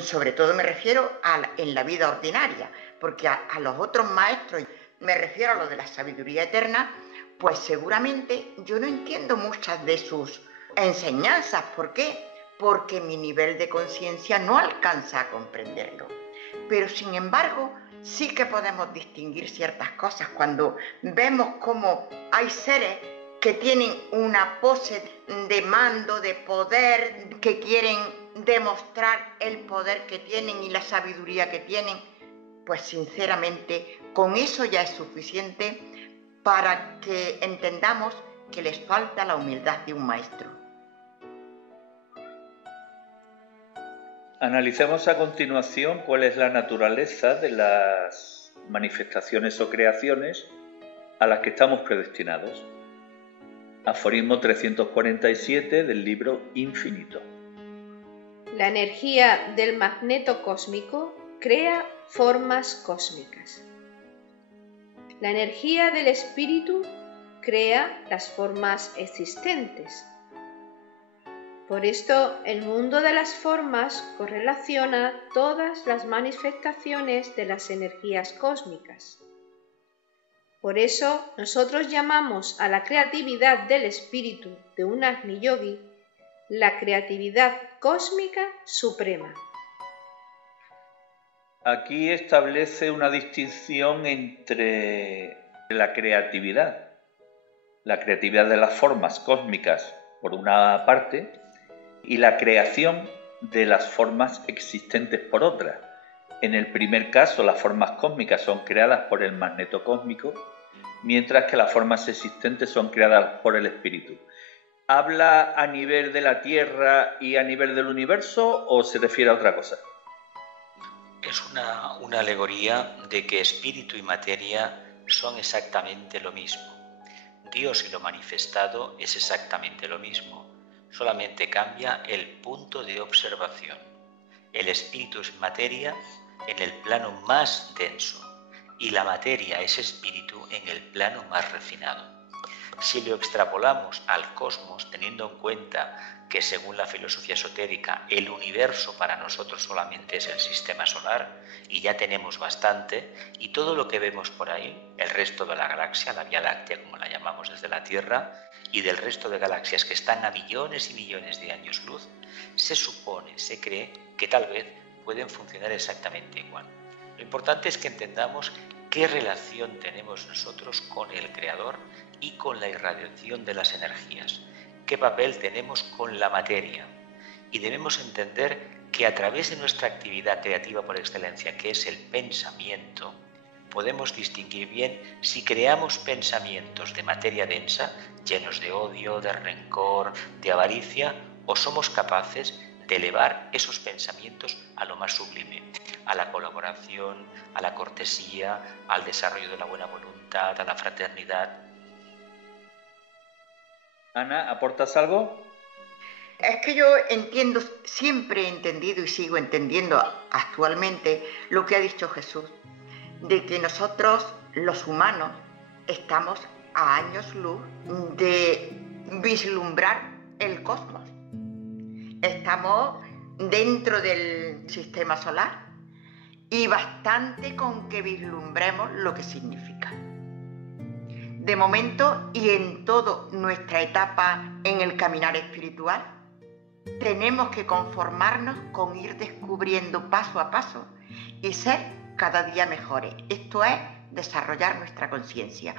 sobre todo me refiero en la vida ordinaria, porque a los otros maestros, me refiero a los de la sabiduría eterna, pues seguramente yo no entiendo muchas de sus enseñanzas. ¿Por qué? Porque mi nivel de conciencia no alcanza a comprenderlo. Pero sin embargo, sí que podemos distinguir ciertas cosas cuando vemos cómo hay seres que tienen una pose de mando, de poder, que quieren demostrar el poder que tienen y la sabiduría que tienen. Pues sinceramente, con eso ya es suficiente para que entendamos que les falta la humildad de un maestro. Analicemos a continuación cuál es la naturaleza de las manifestaciones o creaciones a las que estamos predestinados. Aforismo 347 del libro Infinito. La energía del magneto cósmico crea formas cósmicas. La energía del espíritu crea las formas existentes. Por esto, el mundo de las formas correlaciona todas las manifestaciones de las energías cósmicas. Por eso nosotros llamamos a la creatividad del espíritu de un Agni Yogi la creatividad cósmica suprema. Aquí establece una distinción entre la creatividad de las formas cósmicas por una parte y la creación de las formas existentes por otra. En el primer caso, las formas cósmicas son creadas por el magneto cósmico, mientras que las formas existentes son creadas por el espíritu. ¿Habla a nivel de la Tierra y a nivel del universo o se refiere a otra cosa? Es una alegoría de que espíritu y materia son exactamente lo mismo. Dios y lo manifestado es exactamente lo mismo, solamente cambia el punto de observación. El espíritu es materia en el plano más denso y la materia es espíritu en el plano más refinado. Si lo extrapolamos al cosmos, teniendo en cuenta que según la filosofía esotérica el universo para nosotros solamente es el sistema solar y ya tenemos bastante, y todo lo que vemos por ahí, el resto de la galaxia, la Vía Láctea como la llamamos desde la Tierra, y del resto de galaxias que están a millones y millones de años luz, se supone, se cree que tal vez pueden funcionar exactamente igual. Lo importante es que entendamos qué relación tenemos nosotros con el Creador y con la irradiación de las energías, qué papel tenemos con la materia, y debemos entender que a través de nuestra actividad creativa por excelencia, que es el pensamiento, podemos distinguir bien si creamos pensamientos de materia densa, llenos de odio, de rencor, de avaricia, o somos capaces de elevar esos pensamientos a lo más sublime, a la colaboración, a la cortesía, al desarrollo de la buena voluntad, a la fraternidad. Ana, ¿aportas algo? Es que yo entiendo, siempre he entendido y sigo entendiendo actualmente lo que ha dicho Jesús, de que nosotros, los humanos, estamos a años luz de vislumbrar el cosmos. Estamos dentro del sistema solar y bastante con que vislumbremos lo que significa. De momento y en toda nuestra etapa en el caminar espiritual, tenemos que conformarnos con ir descubriendo paso a paso y ser cada día mejores. Esto es desarrollar nuestra conciencia.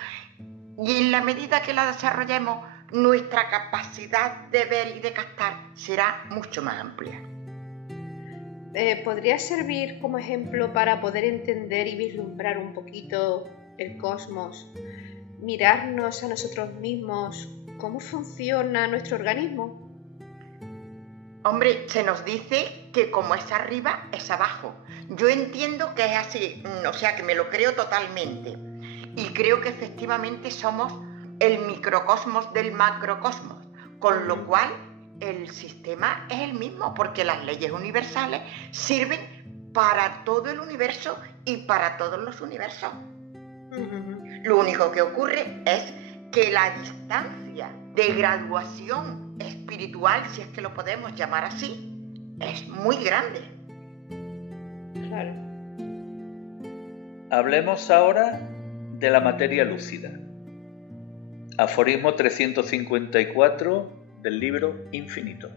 Y en la medida que la desarrollemos, nuestra capacidad de ver y de captar será mucho más amplia. ¿Podría servir como ejemplo para poder entender y vislumbrar un poquito el cosmos? Mirarnos a nosotros mismos, cómo funciona nuestro organismo. Hombre, se nos dice que como es arriba, es abajo. Yo entiendo que es así, o sea que me lo creo totalmente. Y creo que efectivamente somos el microcosmos del macrocosmos, con lo cual el sistema es el mismo, porque las leyes universales sirven para todo el universo y para todos los universos. Lo único que ocurre es que la distancia de graduación espiritual, si es que lo podemos llamar así, es muy grande. Claro. Hablemos ahora de la materia lúcida. Aforismo 354 del libro Infinito.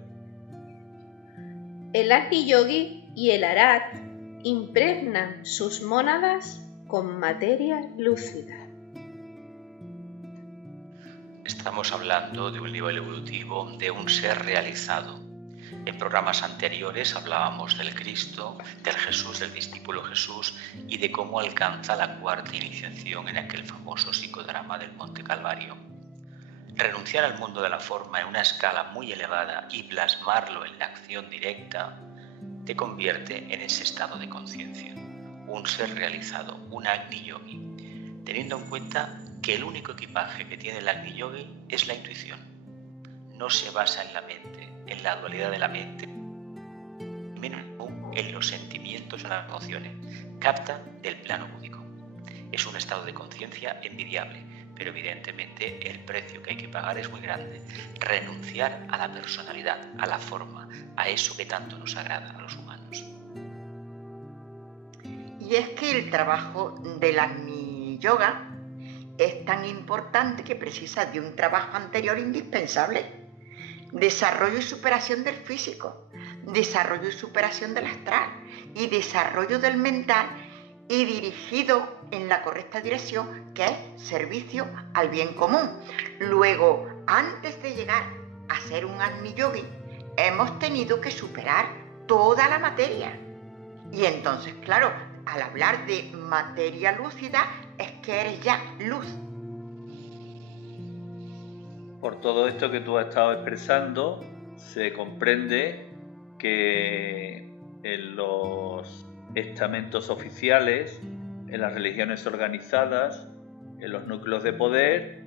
El Agni Yogi y el Arat impregnan sus mónadas con materia lúcida. Estamos hablando de un nivel evolutivo de un ser realizado. En programas anteriores hablábamos del Cristo, del Jesús, del discípulo Jesús y de cómo alcanza la cuarta iniciación en aquel famoso psicodrama del Monte Calvario. Renunciar al mundo de la forma en una escala muy elevada y plasmarlo en la acción directa te convierte en ese estado de conciencia, un ser realizado, un Agni Yogi, teniendo en cuenta que el único equipaje que tiene el Agni Yogi es la intuición. No se basa en la mente, en la dualidad de la mente, menos en los sentimientos o las emociones. Capta del plano búdico. Es un estado de conciencia envidiable, pero evidentemente el precio que hay que pagar es muy grande. Renunciar a la personalidad, a la forma, a eso que tanto nos agrada a los humanos. Y es que el trabajo del Agni Yoga es tan importante que precisa de un trabajo anterior indispensable. Desarrollo y superación del físico, desarrollo y superación del astral y desarrollo del mental, y dirigido en la correcta dirección, que es servicio al bien común. Luego, antes de llegar a ser un Agni Yogi, hemos tenido que superar toda la materia. Y entonces, claro, al hablar de materia lúcida, es que eres ya luz. Por todo esto que tú has estado expresando, se comprende que en los estamentos oficiales, en las religiones organizadas, en los núcleos de poder,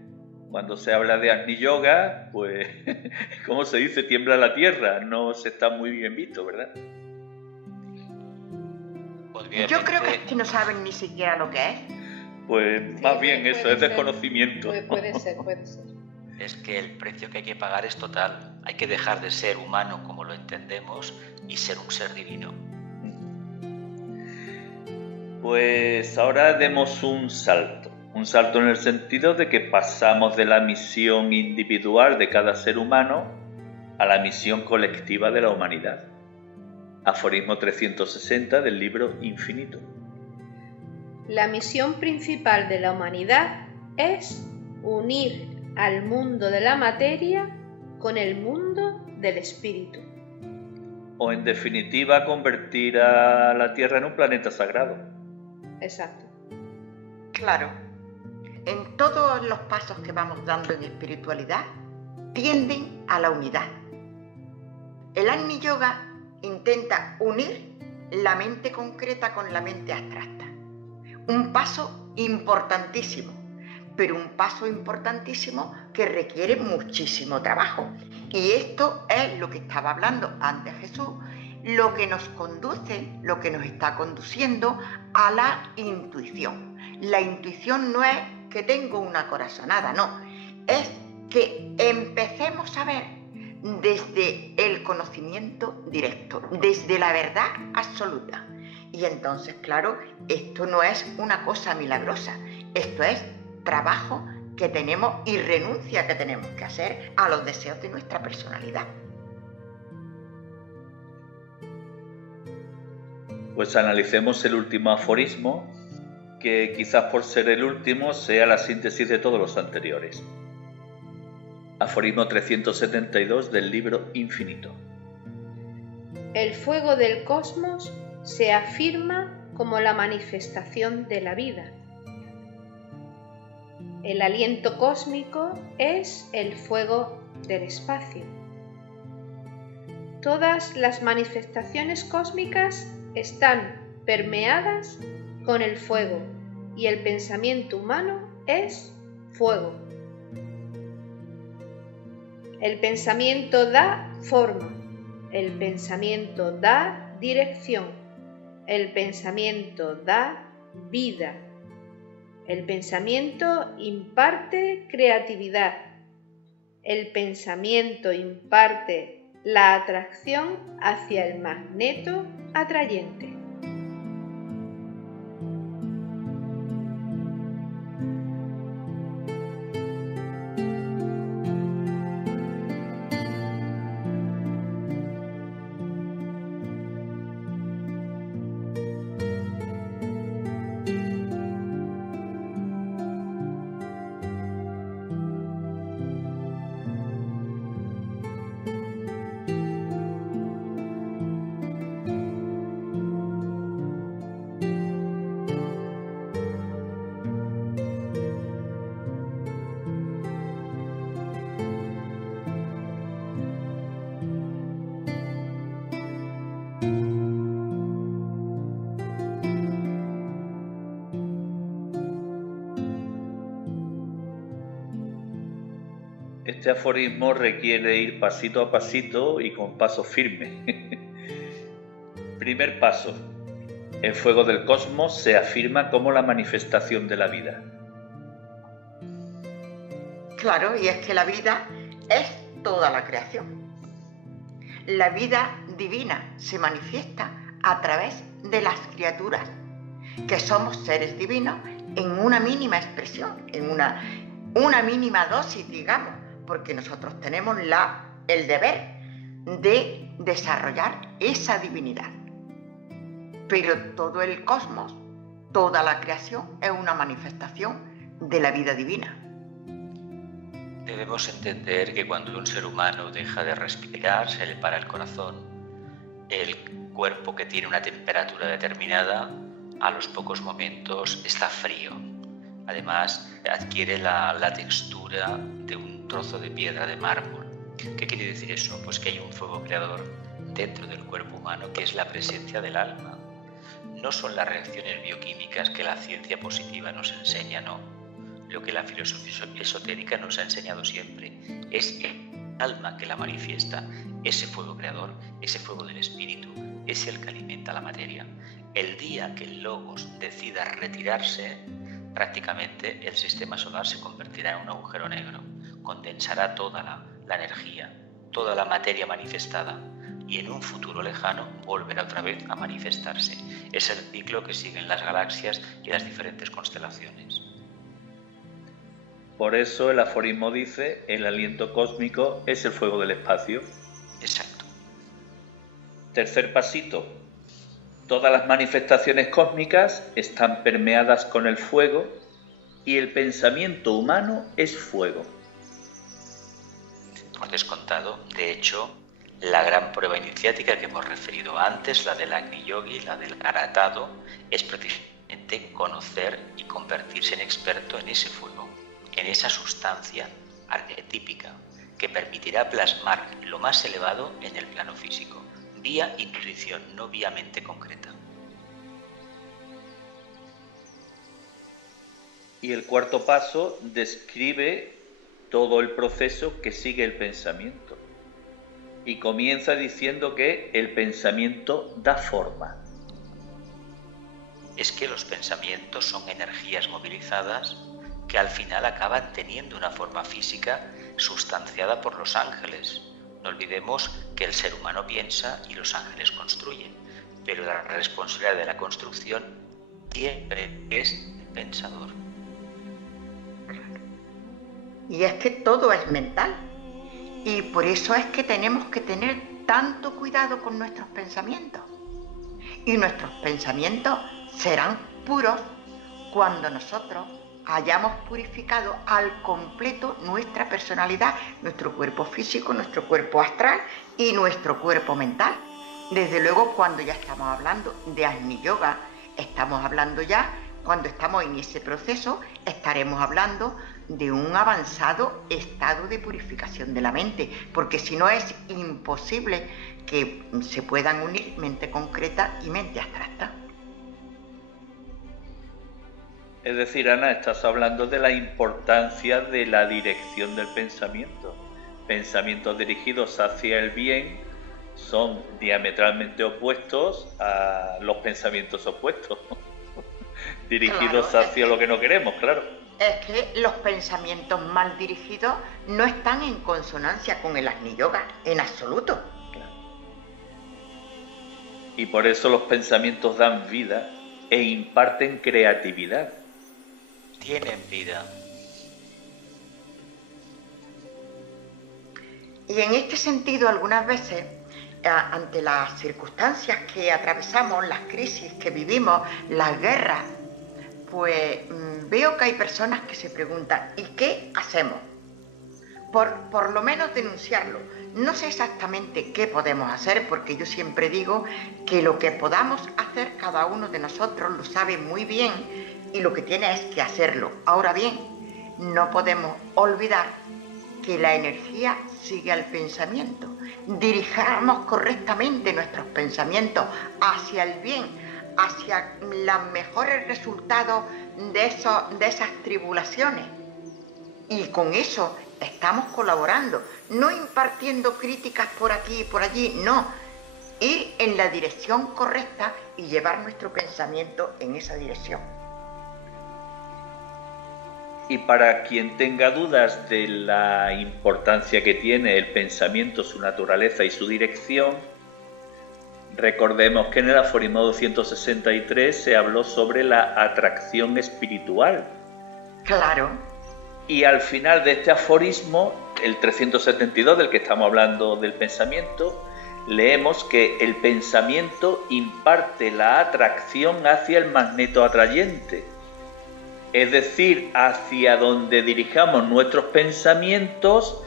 cuando se habla de Agni Yoga, pues, ¿cómo se dice? Tiembla la tierra, no se está muy bien visto, ¿verdad? Yo creo que es que no saben ni siquiera lo que es. Pues sí, más bien eso, es desconocimiento. Puede ser. Es que el precio que hay que pagar es total. Hay que dejar de ser humano como lo entendemos y ser un ser divino. Pues ahora demos un salto en el sentido de que pasamos de la misión individual de cada ser humano a la misión colectiva de la humanidad. Aforismo 360 del libro Infinito. La misión principal de la humanidad es unir al mundo de la materia con el mundo del espíritu. O en definitiva, convertir a la Tierra en un planeta sagrado. Exacto. Claro. En todos los pasos que vamos dando en espiritualidad tienden a la unidad. El Agni Yoga intenta unir la mente concreta con la mente abstracta. Un paso importantísimo, pero un paso importantísimo que requiere muchísimo trabajo. Y esto es lo que estaba hablando antes Jesús, lo que nos conduce, lo que nos está conduciendo a la intuición. La intuición no es que tengo una corazonada, no, es que empecemos a ver desde el conocimiento directo, desde la verdad absoluta. Y entonces, claro, esto no es una cosa milagrosa, esto es trabajo que tenemos y renuncia que tenemos que hacer a los deseos de nuestra personalidad. Pues analicemos el último aforismo, que quizás por ser el último sea la síntesis de todos los anteriores. Aforismo 372 del libro Infinito. El fuego del cosmos se afirma como la manifestación de la vida. El aliento cósmico es el fuego del espacio. Todas las manifestaciones cósmicas están permeadas con el fuego y el pensamiento humano es fuego. El pensamiento da forma, el pensamiento da dirección, el pensamiento da vida, el pensamiento imparte creatividad, el pensamiento imparte la atracción hacia el magneto atrayente. Este aforismo requiere ir pasito a pasito y con paso firme. Primer paso. El fuego del cosmos se afirma como la manifestación de la vida. Claro, y es que la vida es toda la creación. La vida divina se manifiesta a través de las criaturas, que somos seres divinos en una mínima expresión, en una mínima dosis, digamos, porque nosotros tenemos el deber de desarrollar esa divinidad. Pero todo el cosmos, toda la creación es una manifestación de la vida divina. Debemos entender que cuando un ser humano deja de respirar, se le para el corazón, el cuerpo que tiene una temperatura determinada, a los pocos momentos está frío. Además, adquiere la textura de un trozo de piedra de mármol. ¿Qué quiere decir eso? Pues que hay un fuego creador dentro del cuerpo humano que es la presencia del alma. No son las reacciones bioquímicas que la ciencia positiva nos enseña, no. Lo que la filosofía esotérica nos ha enseñado siempre es el alma que la manifiesta, ese fuego creador, ese fuego del espíritu, es el que alimenta la materia. El día que el logos decida retirarse, prácticamente el sistema solar se convertirá en un agujero negro, condensará toda la energía, toda la materia manifestada y en un futuro lejano volverá otra vez a manifestarse. Es el ciclo que siguen las galaxias y las diferentes constelaciones. Por eso el aforismo dice: el aliento cósmico es el fuego del espacio. Exacto. Tercer pasito. Todas las manifestaciones cósmicas están permeadas con el fuego y el pensamiento humano es fuego. Por descontado, de hecho, la gran prueba iniciática que hemos referido antes, la del Agni Yogi, la del Aratado, es precisamente conocer y convertirse en experto en ese fuego, en esa sustancia arquetípica que permitirá plasmar lo más elevado en el plano físico, vía intuición, no vía mente concreta. Y el cuarto paso describe todo el proceso que sigue el pensamiento. Y comienza diciendo que el pensamiento da forma. Es que los pensamientos son energías movilizadas que al final acaban teniendo una forma física sustanciada por los ángeles. No olvidemos que el ser humano piensa y los ángeles construyen, pero la responsabilidad de la construcción siempre es el pensador. Y es que todo es mental. Y por eso es que tenemos que tener tanto cuidado con nuestros pensamientos. Y nuestros pensamientos serán puros cuando nosotros hayamos purificado al completo nuestra personalidad, nuestro cuerpo físico, nuestro cuerpo astral y nuestro cuerpo mental. Desde luego, cuando ya estamos hablando de Agni Yoga, estamos hablando ya, cuando estamos en ese proceso, estaremos hablando de un avanzado estado de purificación de la mente, porque si no es imposible que se puedan unir mente concreta y mente abstracta. Es decir, Ana, estás hablando de la importancia de la dirección del pensamiento. Pensamientos dirigidos hacia el bien son diametralmente opuestos a los pensamientos opuestos, dirigidos hacia lo que no queremos, claro. Es que los pensamientos mal dirigidos no están en consonancia con el Agni Yoga, en absoluto. Y por eso los pensamientos dan vida e imparten creatividad. Tienen vida. Y en este sentido, algunas veces, ante las circunstancias que atravesamos, las crisis que vivimos, las guerras, pues veo que hay personas que se preguntan: ¿y qué hacemos? Por lo menos denunciarlo. No sé exactamente qué podemos hacer, porque yo siempre digo que lo que podamos hacer cada uno de nosotros lo sabe muy bien y lo que tiene es que hacerlo. Ahora bien, no podemos olvidar que la energía sigue al pensamiento. Dirijamos correctamente nuestros pensamientos hacia el bien, hacia los mejores resultados de esas tribulaciones. Y con eso estamos colaborando, no impartiendo críticas por aquí y por allí, no. Ir en la dirección correcta y llevar nuestro pensamiento en esa dirección. Y para quien tenga dudas de la importancia que tiene el pensamiento, su naturaleza y su dirección, Recordemos que en el aforismo 263 se habló sobre la atracción espiritual. Claro. Y al final de este aforismo, el 372 del que estamos hablando del pensamiento, leemos que el pensamiento imparte la atracción hacia el magneto atrayente. Es decir, hacia donde dirijamos nuestros pensamientos,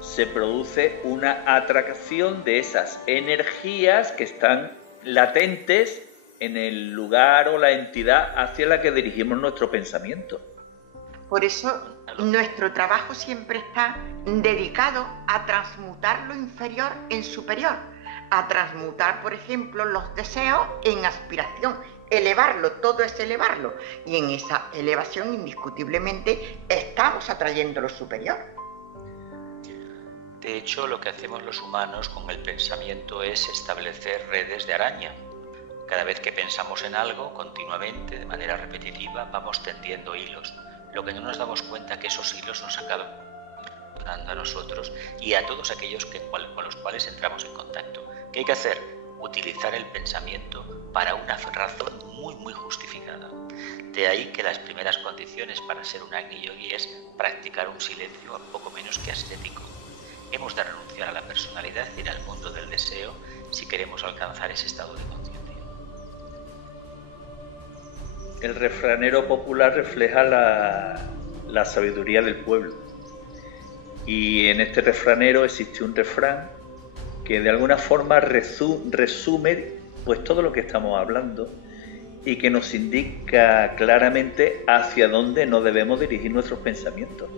se produce una atracción de esas energías que están latentes en el lugar o la entidad hacia la que dirigimos nuestro pensamiento. Por eso nuestro trabajo siempre está dedicado a transmutar lo inferior en superior, a transmutar, por ejemplo, los deseos en aspiración, elevarlo, todo es elevarlo, y en esa elevación indiscutiblemente estamos atrayendo lo superior. De hecho, lo que hacemos los humanos con el pensamiento es establecer redes de araña. Cada vez que pensamos en algo, continuamente, de manera repetitiva, vamos tendiendo hilos. Lo que no nos damos cuenta que esos hilos nos acaban dando a nosotros y a todos aquellos con los cuales entramos en contacto. ¿Qué hay que hacer? Utilizar el pensamiento para una razón muy justificada. De ahí que las primeras condiciones para ser un Agni Yogi es practicar un silencio poco menos que ascético. Hemos de renunciar a la personalidad y ir al mundo del deseo si queremos alcanzar ese estado de conciencia. El refranero popular refleja la sabiduría del pueblo. Y en este refranero existe un refrán que de alguna forma resume pues todo lo que estamos hablando y que nos indica claramente hacia dónde no debemos dirigir nuestros pensamientos.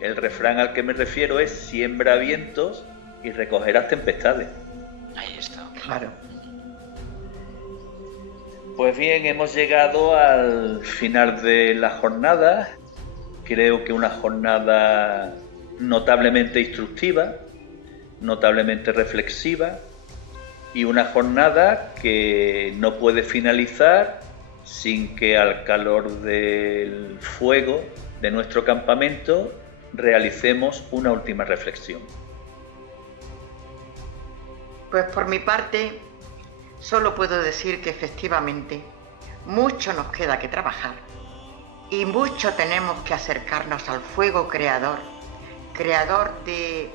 El refrán al que me refiero es: siembra vientos y recogerás tempestades. Ahí está. Claro. Pues bien, hemos llegado al final de la jornada. Creo que una jornada notablemente instructiva, notablemente reflexiva y una jornada que no puede finalizar sin que al calor del fuego de nuestro campamento realicemos una última reflexión. Pues por mi parte, solo puedo decir que efectivamente mucho nos queda que trabajar y mucho tenemos que acercarnos al fuego creador, creador de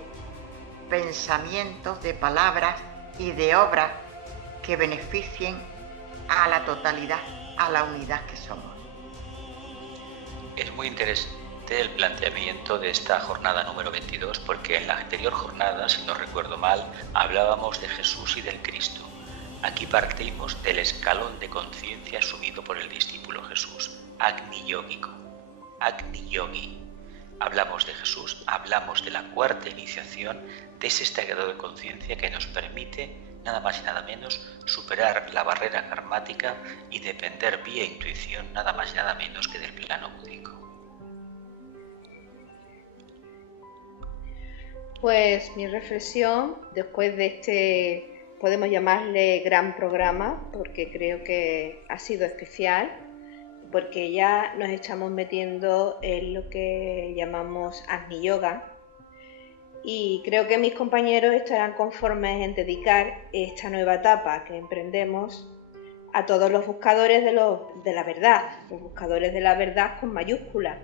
pensamientos, de palabras y de obras que beneficien a la totalidad, a la unidad que somos. Es muy interesante el planteamiento de esta jornada número 22 porque en la anterior jornada, si no recuerdo mal, hablábamos de Jesús y del Cristo. Aquí partimos del escalón de conciencia asumido por el discípulo Jesús, Agni Yógico, Agni Yogi. Hablamos de Jesús, hablamos de la cuarta iniciación, de ese estado de conciencia que nos permite, nada más y nada menos, superar la barrera karmática y depender vía intuición nada más y nada menos que del plano búdico. Pues mi reflexión, después de este, podemos llamarle gran programa, porque creo que ha sido especial, porque ya nos estamos metiendo en lo que llamamos Agni Yoga, y creo que mis compañeros estarán conformes en dedicar esta nueva etapa que emprendemos a todos los buscadores de la verdad, los buscadores de la verdad con mayúscula,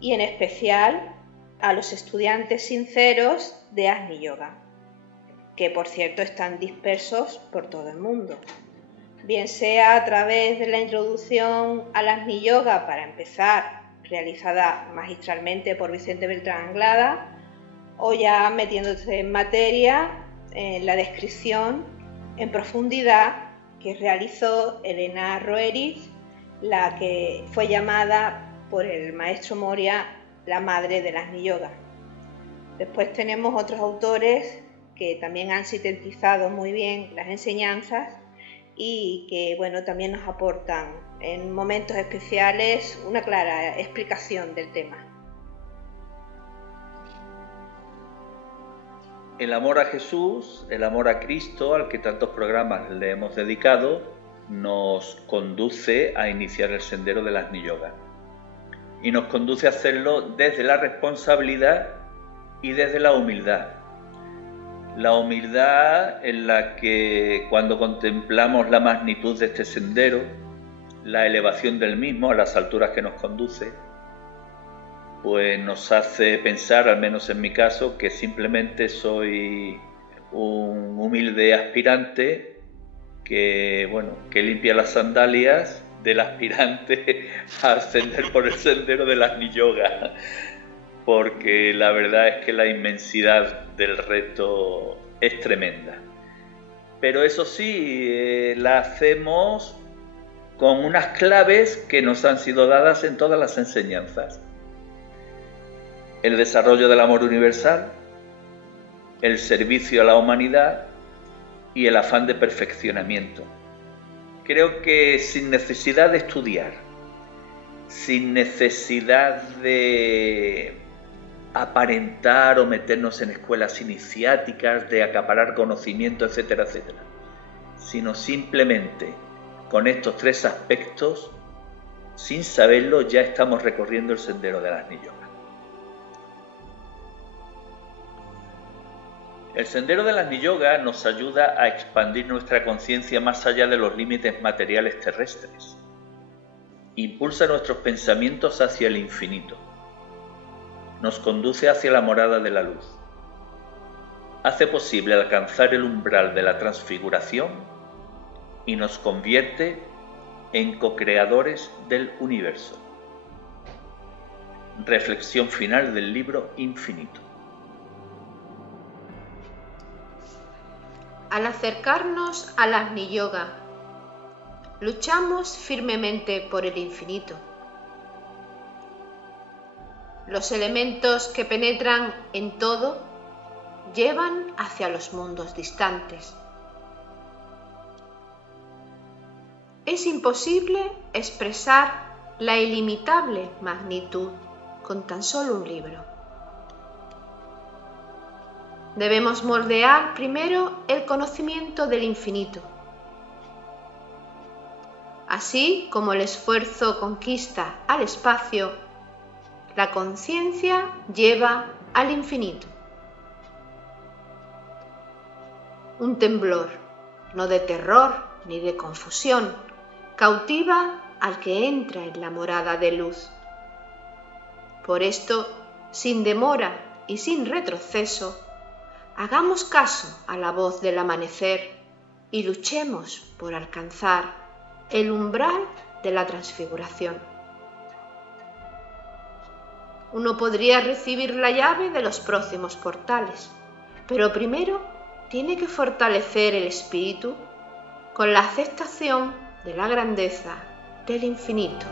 y en especial a los estudiantes sinceros de Agni Yoga, que por cierto están dispersos por todo el mundo, bien sea a través de la introducción al Agni Yoga para empezar, realizada magistralmente por Vicente Beltrán Anglada, o ya metiéndose en materia en la descripción en profundidad que realizó Elena Roeris, la que fue llamada por el maestro Moria la madre del Agni Yoga. Después tenemos otros autores que también han sintetizado muy bien las enseñanzas y que bueno, también nos aportan en momentos especiales una clara explicación del tema. El amor a Jesús, el amor a Cristo, al que tantos programas le hemos dedicado, nos conduce a iniciar el sendero del Agni Yoga. Y nos conduce a hacerlo desde la responsabilidad y desde la humildad. La humildad en la que cuando contemplamos la magnitud de este sendero, la elevación del mismo a las alturas que nos conduce, pues nos hace pensar, al menos en mi caso, que simplemente soy un humilde aspirante que limpia las sandalias del aspirante a ascender por el sendero del Agni Yoga, porque la verdad es que la inmensidad del reto es tremenda. Pero eso sí, la hacemos con unas claves que nos han sido dadas en todas las enseñanzas. El desarrollo del amor universal, el servicio a la humanidad y el afán de perfeccionamiento. Creo que sin necesidad de estudiar, sin necesidad de aparentar o meternos en escuelas iniciáticas, de acaparar conocimiento, etcétera, etcétera, sino simplemente con estos tres aspectos, sin saberlo, ya estamos recorriendo el sendero del Agni Yoga. El sendero del Agni Yoga nos ayuda a expandir nuestra conciencia más allá de los límites materiales terrestres. Impulsa nuestros pensamientos hacia el infinito. Nos conduce hacia la morada de la luz. Hace posible alcanzar el umbral de la transfiguración y nos convierte en co-creadores del universo. Reflexión final del libro Infinito. Al acercarnos al Agni Yoga, luchamos firmemente por el infinito. Los elementos que penetran en todo llevan hacia los mundos distantes. Es imposible expresar la ilimitable magnitud con tan solo un libro. Debemos moldear primero el conocimiento del infinito. Así como el esfuerzo conquista al espacio, la conciencia lleva al infinito. Un temblor, no de terror ni de confusión, cautiva al que entra en la morada de luz. Por esto, sin demora y sin retroceso, hagamos caso a la voz del amanecer y luchemos por alcanzar el umbral de la transfiguración. Uno podría recibir la llave de los próximos portales, pero primero tiene que fortalecer el espíritu con la aceptación de la grandeza del infinito.